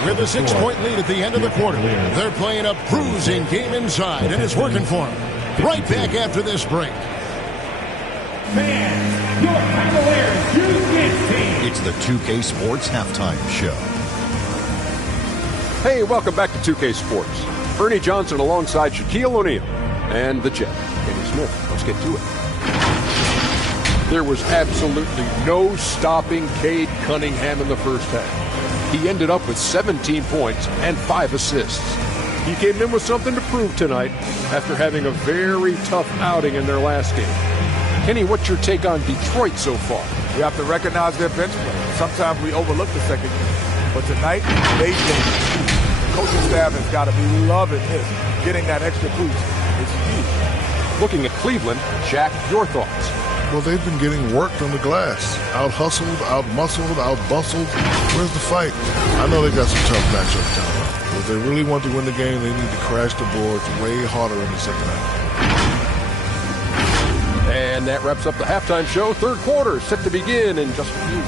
with a 6-point lead at the end of the quarter. They're playing a bruising game inside, and it's working for them. Right back after this break. Fans, your Cavaliers Houston team. It's the 2K Sports Halftime Show. Hey, welcome back to 2K Sports. Ernie Johnson alongside Shaquille O'Neal and the Jet, Kenny Smith. Let's get to it. There was absolutely no stopping Cade Cunningham in the first half. He ended up with 17 points and 5 assists. He came in with something to prove tonight after having a very tough outing in their last game. Kenny, what's your take on Detroit so far? We have to recognize their bench play. Sometimes we overlook the second unit, but tonight they did. The coaching staff has got to be loving this. Getting that extra boost is huge. Looking at Cleveland, Shaq, your thoughts? Well, they've been getting worked on the glass. Out-hustled, out-muscled, out-bustled. Where's the fight? I know they got some tough matchups down. But if they really want to win the game, they need to crash the boards way harder in the second half. And that wraps up the halftime show. Third quarter set to begin in just a few.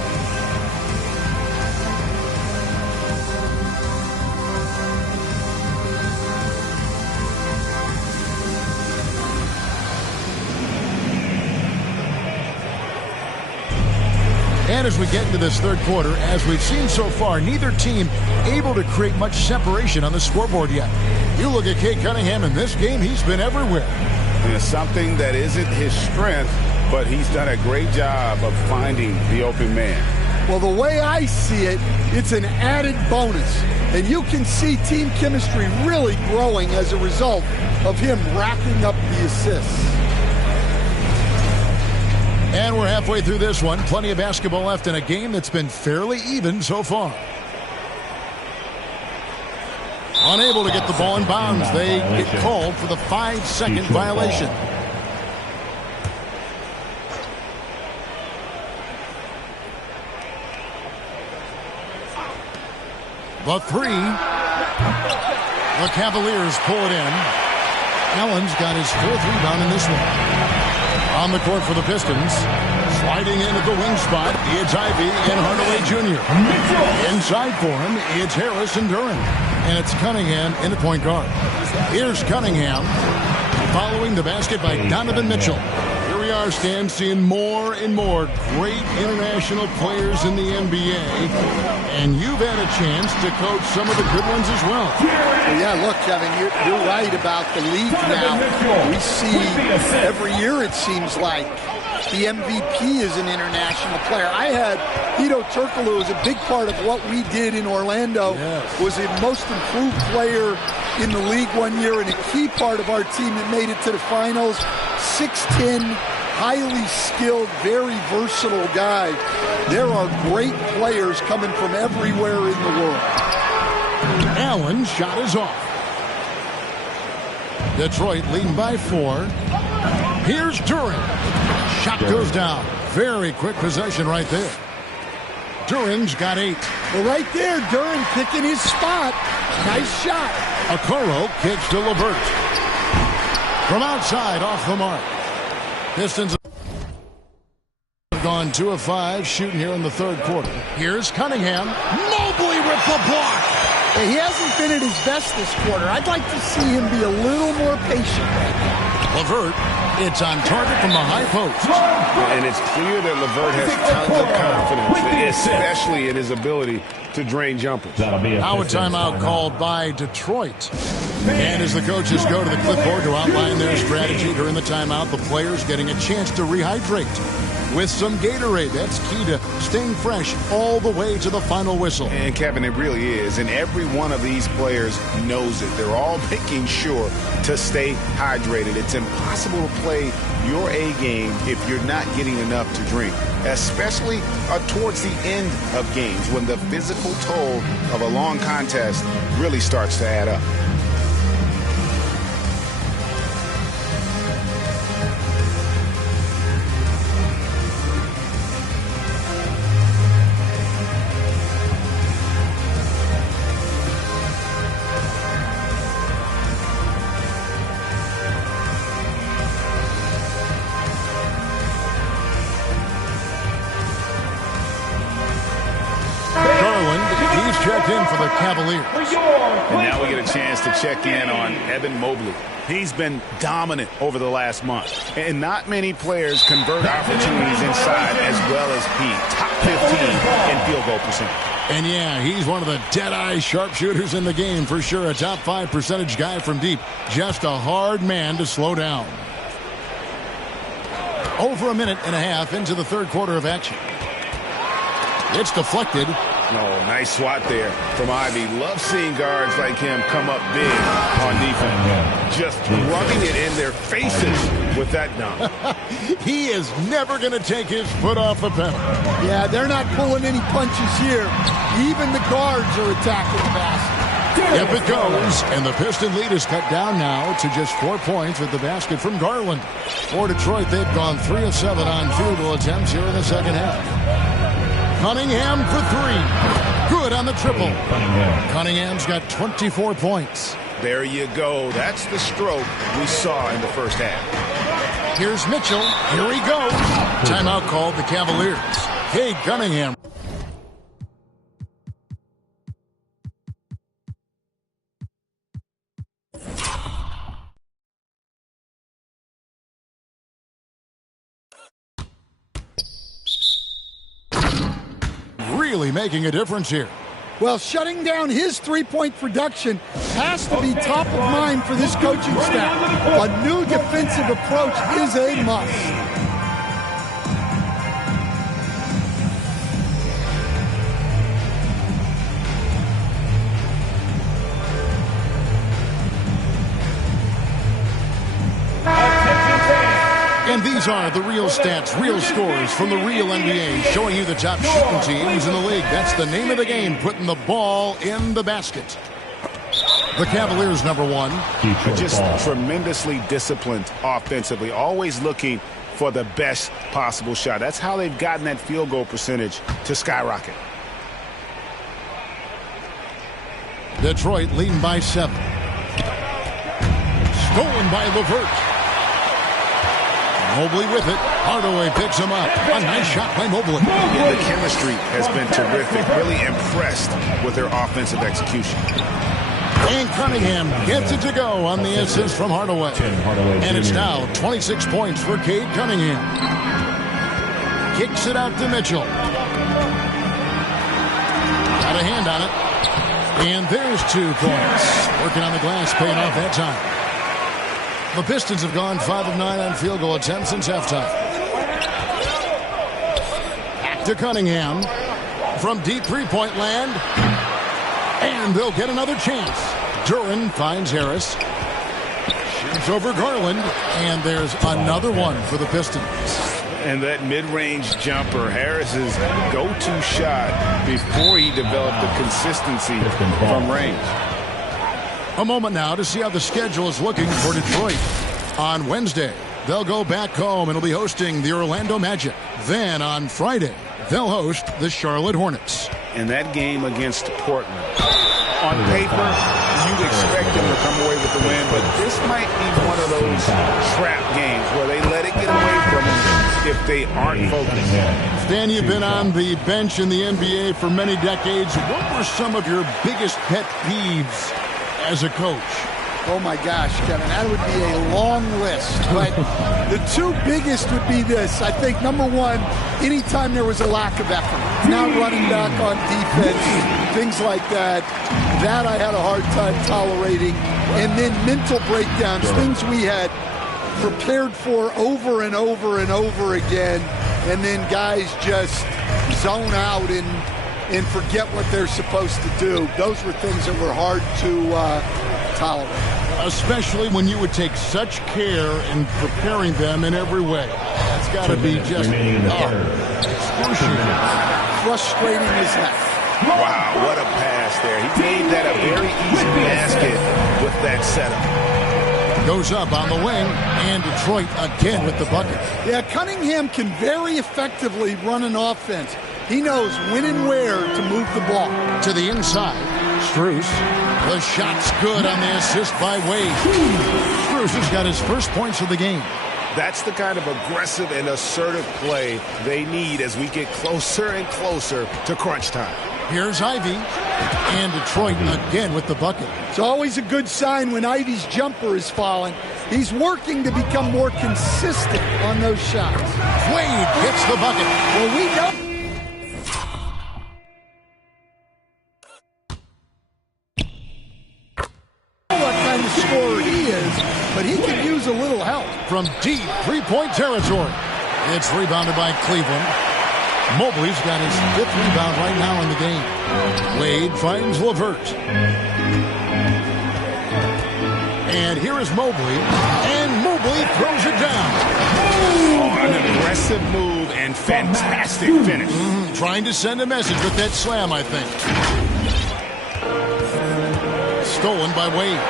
And as we get into this third quarter, as we've seen so far, neither team able to create much separation on the scoreboard yet. You look at Cade Cunningham in this game, he's been everywhere. And it's something that isn't his strength, but he's done a great job of finding the open man. Well, the way I see it, it's an added bonus. And you can see team chemistry really growing as a result of him racking up the assists. And we're halfway through this one. Plenty of basketball left in a game that's been fairly even so far. Unable to get the ball in bounds. They get called for the 5-second violation. The three. The Cavaliers pull it in. Allen's got his 4th rebound in this one. On the court for the Pistons. Sliding in at the wing spot, it's Ivy and Hardaway Jr. Inside for him, it's Harris and Duran. And it's Cunningham in the point guard. Here's Cunningham following the basket by Donovan Mitchell. Here we are, Stan, seeing more and more great international players in the NBA. And you've had a chance to coach some of the good ones as well. Yeah, look, Kevin, you're right about the league now. We see every year, it seems like, the MVP is an international player. I had Hedo Turkoglu as a big part of what we did in Orlando. Yes. Was a most improved player in the league one year and a key part of our team that made it to the finals. 6'10", highly skilled, very versatile guy. There are great players coming from everywhere in the world. Allen's shot is off. Detroit leading by 4. Here's Duran. Shot goes down. Very quick possession right there. Duran's got 8. Well, right there, Duran picking his spot. Nice shot. Okoro kicks to LeVert. From outside, off the mark. Pistons have gone 2 of 5 shooting here in the third quarter. Here's Cunningham. Mobley with the block. He hasn't been at his best this quarter. I'd like to see him be a little more patient right now. LeVert, it's on target from the high post. And it's clear that LeVert has tons of confidence, especially in his ability to drain jumpers. Now a timeout called by Detroit. And as the coaches go to the clipboard to outline their strategy during the timeout, the players getting a chance to rehydrate. with some Gatorade. That's key to staying fresh all the way to the final whistle. And Kevin, it really is. And every one of these players knows it. They're all making sure to stay hydrated. It's impossible to play your A game if you're not getting enough to drink, especially towards the end of games when the physical toll of a long contest really starts to add up. Checked in for the Cavaliers. And now we get a chance to check in on Evan Mobley. He's been dominant over the last month. And not many players convert opportunities inside as well as he. Top 15 in field goal percentage. And yeah, he's one of the dead-eye sharpshooters in the game for sure. A top 5 percentage guy from deep. Just a hard man to slow down. Over a minute and a half into the third quarter of action. It's deflected. Oh, nice swat there from Ivy. Love seeing guards like him come up big on defense. Just rubbing it in their faces with that dunk. He is never going to take his foot off the pedal. Yeah, they're not pulling any punches here. Even the guards are attacking the basket. Up it goes, and the Piston lead is cut down now to just 4 points with the basket from Garland. For Detroit, they've gone 3 of 7 on field goal attempts here in the second half. Cunningham for 3. Good on the triple. Cunningham's got 24 points. There you go. That's the stroke we saw in the first half. Here's Mitchell. Here he goes. Timeout called the Cavaliers. Cade Cunningham. Really making a difference here. Well, shutting down his three-point production has to be top of mind for this coaching staff. A new defensive approach is a must. And these are the real stats, real scores from the real NBA, showing you the top shooting teams in the league. That's the name of the game, putting the ball in the basket. The Cavaliers, number 1. Just tremendously disciplined offensively, always looking for the best possible shot. That's how they've gotten that field goal percentage to skyrocket. Detroit leading by 7. Stolen by LeVert. Mobley with it. Hardaway picks him up. A nice shot by Mobley. Yeah, the chemistry has been terrific. Really impressed with their offensive execution. And Cunningham gets it to go on the assist from Hardaway. And it's now 26 points for Cade Cunningham. Kicks it out to Mitchell. Got a hand on it. And there's 2 points. Working on the glass, paying off that time. The Pistons have gone 5 of 9 on field goal attempts since halftime. Back to Cunningham from deep three-point land. And they'll get another chance. Duran finds Harris. Shoots over Garland. And there's another one for the Pistons. And that mid-range jumper, Harris's go-to shot before he developed the consistency from range. A moment now to see how the schedule is looking for Detroit. On Wednesday, they'll go back home and will be hosting the Orlando Magic. Then on Friday, they'll host the Charlotte Hornets. And that game against Portland. On paper, you'd expect them to come away with the win, but this might be one of those trap games where they let it get away from them if they aren't focused. Stan, you've been on the bench in the NBA for many decades. What were some of your biggest pet peeves as a coach? Oh my gosh, Kevin, that would be a long list. But the 2 biggest would be this. I think number 1, anytime there was a lack of effort, not running back on defense, things like that, that I had a hard time tolerating. And then mental breakdowns, things we had prepared for over and over and over again, and then guys just zone out and forget what they're supposed to do. Those were things that were hard to tolerate. Especially when you would take such care in preparing them in every way. That's got to be just excruciating. Frustrating as heck. Wow, what a pass there. He made that a very easy basket with that setup. Goes up on the wing, and Detroit again with the bucket. Yeah, Cunningham can very effectively run an offense. He knows when and where to move the ball. To the inside, Strus. The shot's good on the assist by Wade. Strus has got his first points of the game. That's the kind of aggressive and assertive play they need as we get closer and closer to crunch time. Here's Ivy, and Detroit again with the bucket. It's always a good sign when Ivy's jumper is falling. He's working to become more consistent on those shots. Wade gets the bucket. Well, we know. What kind of scorer he is, but he could use a little help. From deep three-point territory. It's rebounded by Cleveland. Mobley's got his 5th rebound right now in the game. Wade finds LeVert. And here is Mobley. And Mobley throws it down. Oh, an aggressive move and fantastic finish. Trying to send a message with that slam, I think. Stolen by Wade.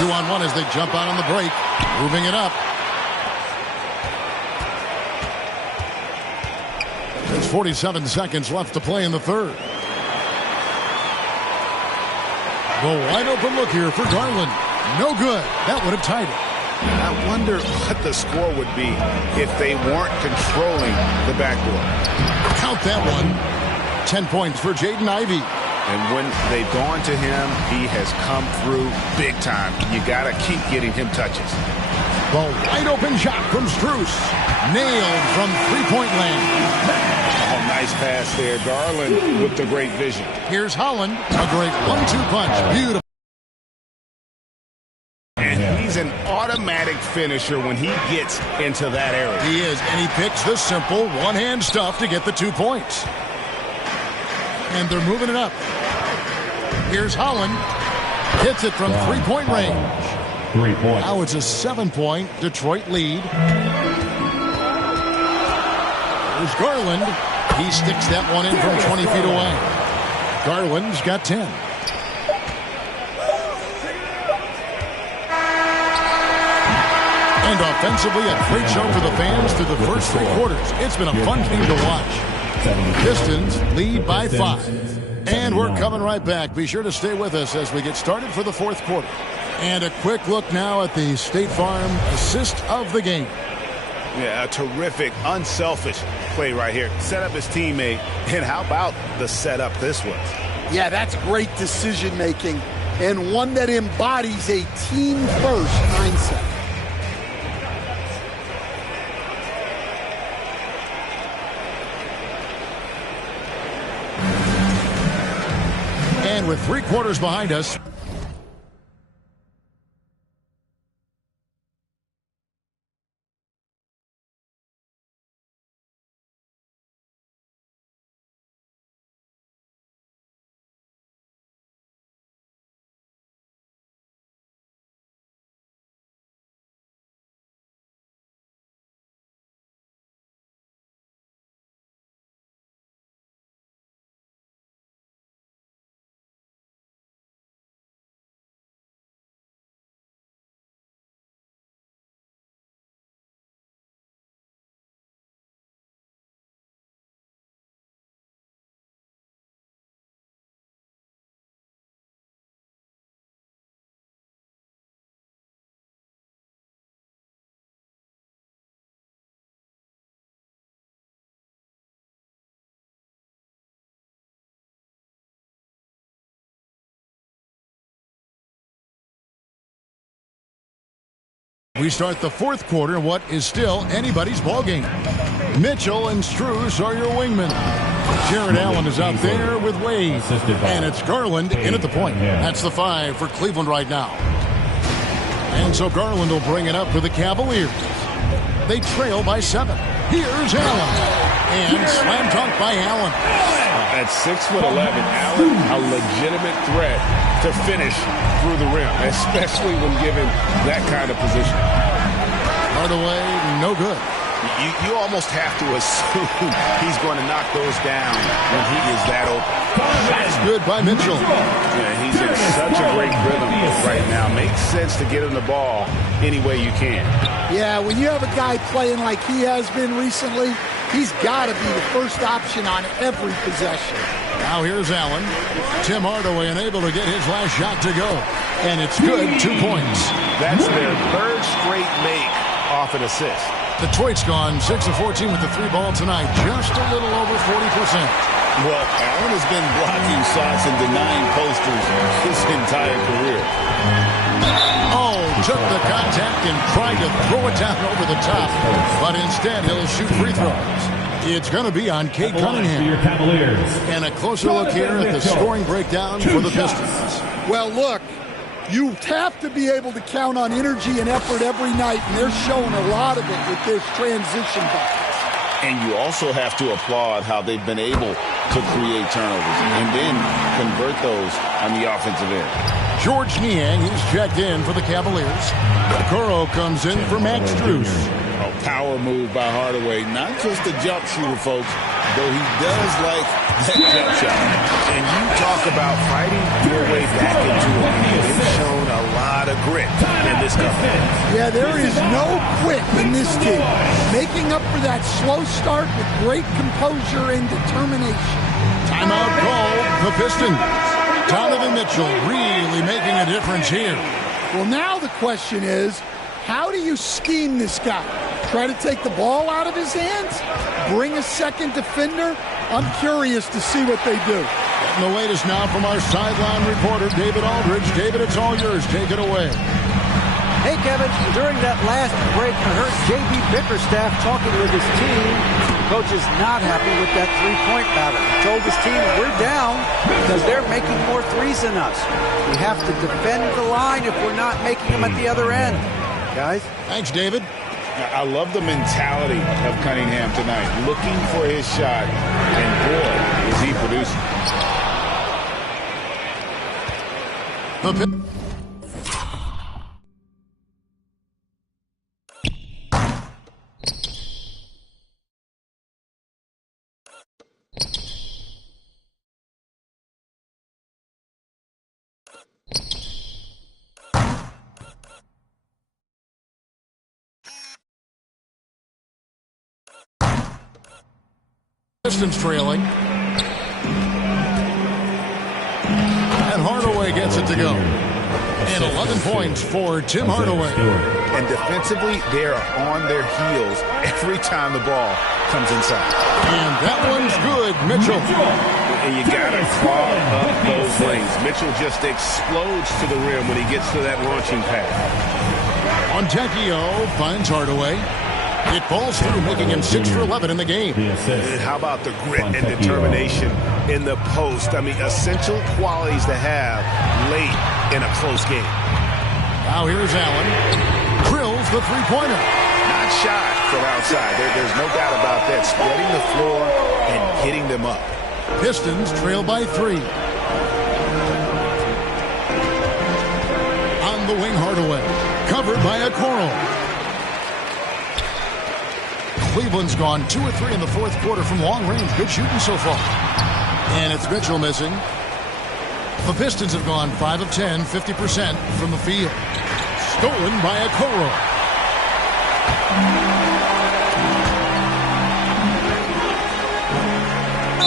2-on-1 as they jump out on the break. Moving it up. There's 47 seconds left to play in the third. The wide open look here for Garland. No good. That would have tied it. I wonder what the score would be if they weren't controlling the backboard. Count that one. 10 points for Jaden Ivey. And when they've gone to him, he has come through big time. You got to keep getting him touches. The wide open shot from Strus. Nailed from three-point land. Oh, nice pass there. Garland with the great vision. Here's Holland. A great 1-2 punch. Beautiful. And he's an automatic finisher when he gets into that area. He is, and he picks the simple one-hand stuff to get the 2 points. And they're moving it up. Here's Holland. Hits it from three-point range. 3 points. Now it's a 7-point Detroit lead. There's Garland. He sticks that one in from 20 feet away. Garland's got 10. And offensively, a great show for the fans through the first 3 quarters. It's been a fun game to watch. Pistons lead by 5. And we're coming right back. Be sure to stay with us as we get started for the 4th quarter. And a quick look now at the State Farm assist of the game. Yeah, a terrific, unselfish play right here. Set up his teammate, and how about the setup this was? Yeah, that's great decision-making, and one that embodies a team-first mindset. And with 3 quarters behind us, we start the 4th quarter in what is still anybody's ball game. Mitchell and Strus are your wingmen. Jared Allen is out there with Wade. And it's Garland in at the point. That's the 5 for Cleveland right now. And so Garland will bring it up for the Cavaliers. They trail by 7. Here's Allen. And slam dunk by Allen. At 6'11", Allen, a legitimate threat to finish through the rim, especially when given that kind of position. Hardaway, no good. You almost have to assume he's going to knock those down when he is that open. That's good by Mitchell. Yeah, he's in such a great rhythm right now. Makes sense to get him the ball any way you can. Yeah, when you have a guy playing like he has been recently, he's got to be the first option on every possession. Now here's Allen. Tim Hardaway unable to get his last shot to go. And it's good, 2 points. That's their third straight make off an assist. Detroit's gone 6 of 14 with the 3 ball tonight. Just a little over 40%. Well, Allen has been blocking shots and denying posters his entire career. Oh, took the contact and tried to throw it down over the top. But instead, he'll shoot free throws. It's going to be on Cade Cunningham. And a closer look here at the scoring breakdown for the Pistons. Well, look. You have to be able to count on energy and effort every night, and they're showing a lot of it with this transition buckets. And you also have to applaud how they've been able to create turnovers and then convert those on the offensive end. George Niang, he's checked in for the Cavaliers. Okoro comes in for Max Strus. A power move by Hardaway. Not just a jump shooter, folks, though he does like that jump shot. And you talk about fighting your way back into it. He's shown a lot of grit in this company. Yeah, there is no quit in this team. Making up for that slow start with great composure and determination. Timeout called the Pistons. Donovan Mitchell really making a difference here. Well, now the question is, how do you scheme this guy? Try to take the ball out of his hands? Bring a second defender? I'm curious to see what they do. And the latest now from our sideline reporter, David Aldridge. David, it's all yours. Take it away. Hey, Kevin, during that last break, I heard J.B. Bickerstaff talking with his team. The coach is not happy with that three-point battle. He told his team, we're down because they're making more threes than us. We have to defend the line if we're not making them at the other end. Guys? Thanks, David. I love the mentality of Cunningham tonight, looking for his shot, and boy, is he producing. Pistons trailing. And Hardaway gets it to go. And 11 points for Tim Hardaway. And defensively, they are on their heels every time the ball comes inside. And that one's good, Mitchell. And you got to clog up those lanes. Mitchell just explodes to the rim when he gets to that launching pad. Montecchio finds Hardaway. It falls through, making him 6 for 11 in the game. And how about the grit and determination in the post? I mean, essential qualities to have late in a close game. Now here's Allen. Drills the three-pointer. Not shy from outside. There's no doubt about that. Spreading the floor and getting them up. Pistons trail by 3. On the wing, Hardaway. Covered by Okoro. Cleveland's gone 2 of 3 in the fourth quarter from long range. Good shooting so far. And it's Mitchell missing. The Pistons have gone 5 of 10, 50% from the field. Stolen by Okoro.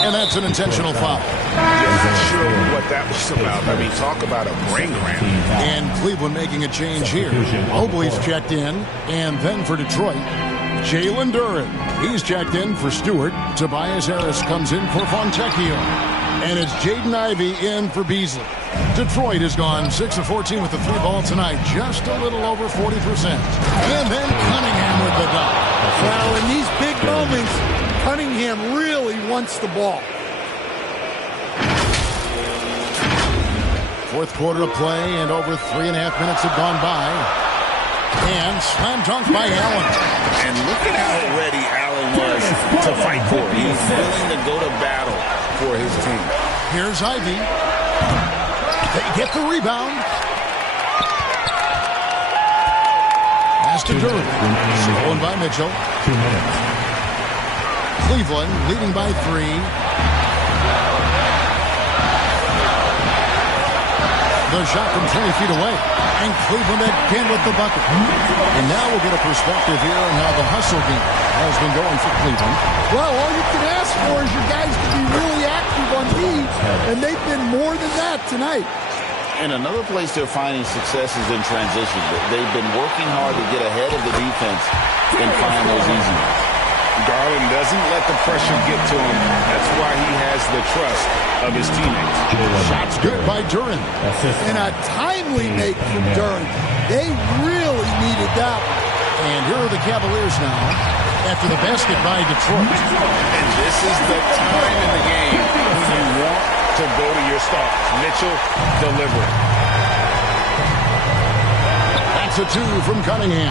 And that's an intentional foul. Just not sure what that was about. I mean, talk about a brain cramp. And Cleveland making a change here. Mobley's checked in. And then for Detroit, Jalen Duren. He's checked in for Stewart. Tobias Harris comes in for Fontecchio. And it's Jaden Ivey in for Beasley. Detroit has gone 6 of 14 with the 3 ball tonight. Just a little over 40%. And then Cunningham with the dunk. Well, in these big moments, Cunningham really wants the ball. Fourth quarter of play, and over 3.5 minutes have gone by. And slam dunk by Allen. And look at how ready Allen was to fight for it. He's willing to go to battle for his team. Here's Ivy. They get the rebound. Pass to Durham. Stolen by Mitchell. 2 minutes. Cleveland leading by 3. The shot from 20 feet away. And Cleveland again with the bucket. And now we'll get a perspective here on how the hustle game has been going for Cleveland. Well, all you can ask for is your guys to be really active on D, and they've been more than that tonight. And another place they're finding success is in transition. They've been working hard to get ahead of the defense and find those easy ones. Garland doesn't let the pressure get to him. That's why he has the trust of his teammates. Shots good by Duran. And a timely make from Duran. They really needed that. And here are the Cavaliers now after the basket by Detroit. And this is the time in the game when you want to go to your stars. Mitchell delivering. That's a 2 from Cunningham.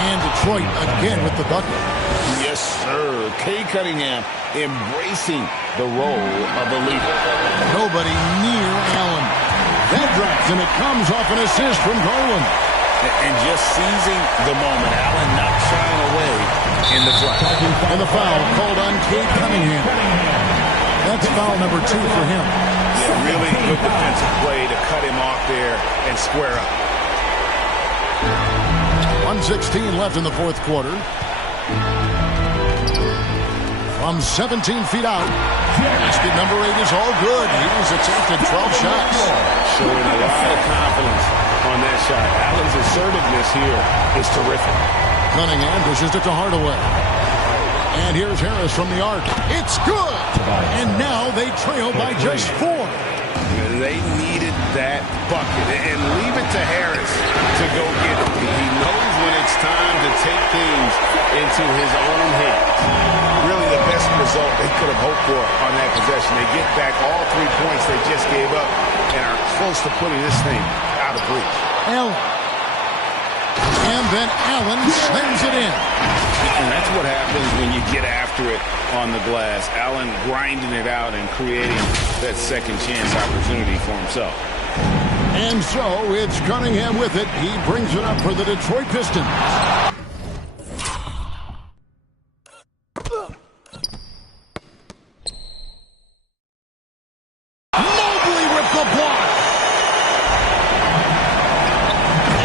And Detroit again with the bucket. Yes, sir. Kay Cunningham embracing the role of a leader. Nobody near Allen. That drops, and it comes off an assist from Garland. And just seizing the moment. Allen not shying away in the front. And the foul called on Kay Cunningham. That's foul number 2 for him. Yeah, really good defensive play to cut him off there and square up. 1:16 left in the fourth quarter. From 17 feet out, basket number 8 is all good. He's attempted 12 shots. Showing a lot of confidence on that shot. Allen's assertiveness here is terrific. Cunningham pushes it to Hardaway. And here's Harris from the arc. It's good! And now they trail by just 4. They needed that bucket. And leave it to Harris to go get it. He knows when it's time to take things into his own hands. Really the best result they could have hoped for on that possession. They get back all 3 points they just gave up and are close to putting this thing out of reach. Allen. And then Allen slams it in. And that's what happens when you get after it on the glass. Allen grinding it out and creating that second chance opportunity for himself. And so it's Cunningham with it. He brings it up for the Detroit Pistons. Mobley with the block.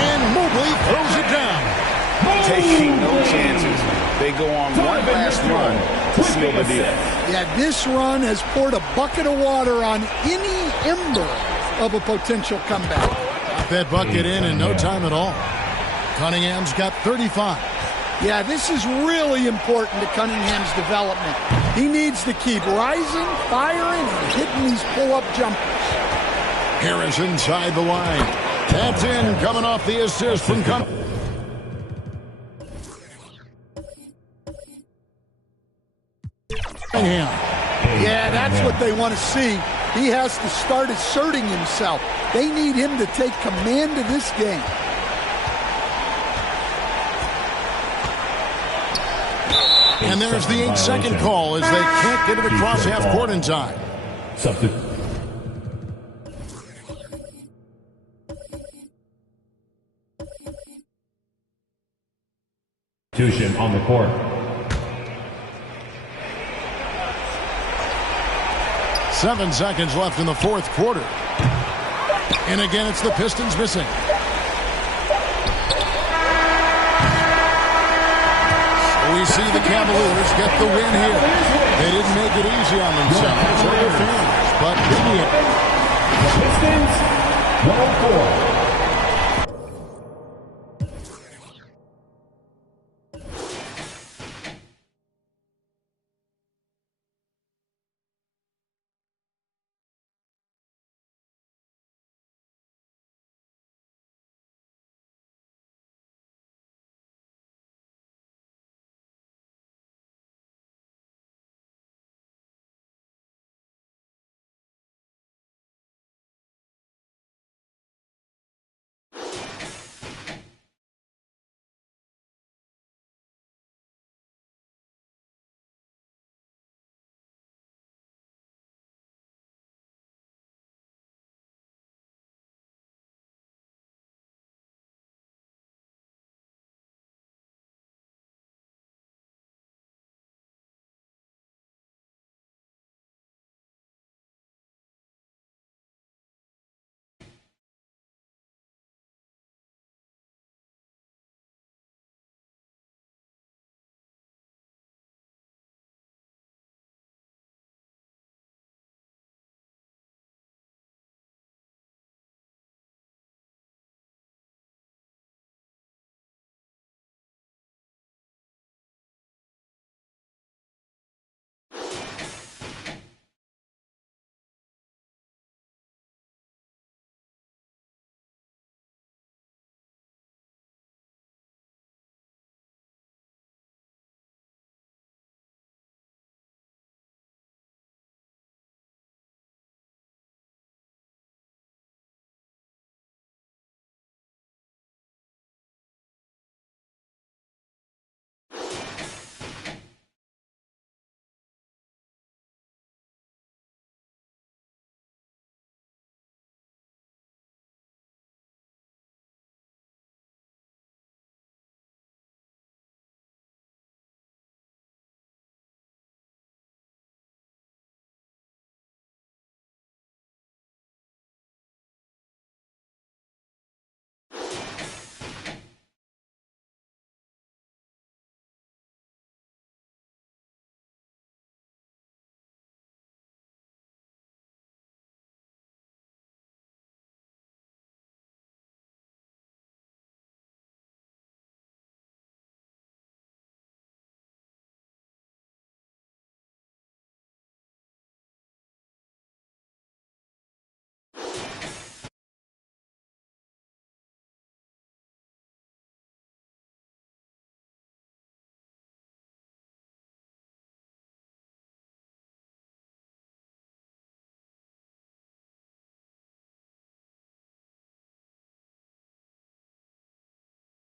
And Mobley throws it down. Taking no chances. They go on one last run to seal the deal. Yeah, this run has poured a bucket of water on any ember of a potential comeback. Got that bucket in no time at all. Cunningham's got 35. Yeah, this is really important to Cunningham's development. He needs to keep rising, firing, and hitting these pull-up jumpers. Harris inside the line. That's in, coming off the assist from Cunningham. Yeah, that's what they want to see. He has to start asserting himself. They need him to take command of this game. And there's the 8-second call as they can't get it across half court in time. Substitution on the court. Seven seconds left in the fourth quarter. And again, it's the Pistons missing. We see the Cavaliers get the win here. They didn't make it easy on themselves or their fans, but in the end. The Pistons, 104.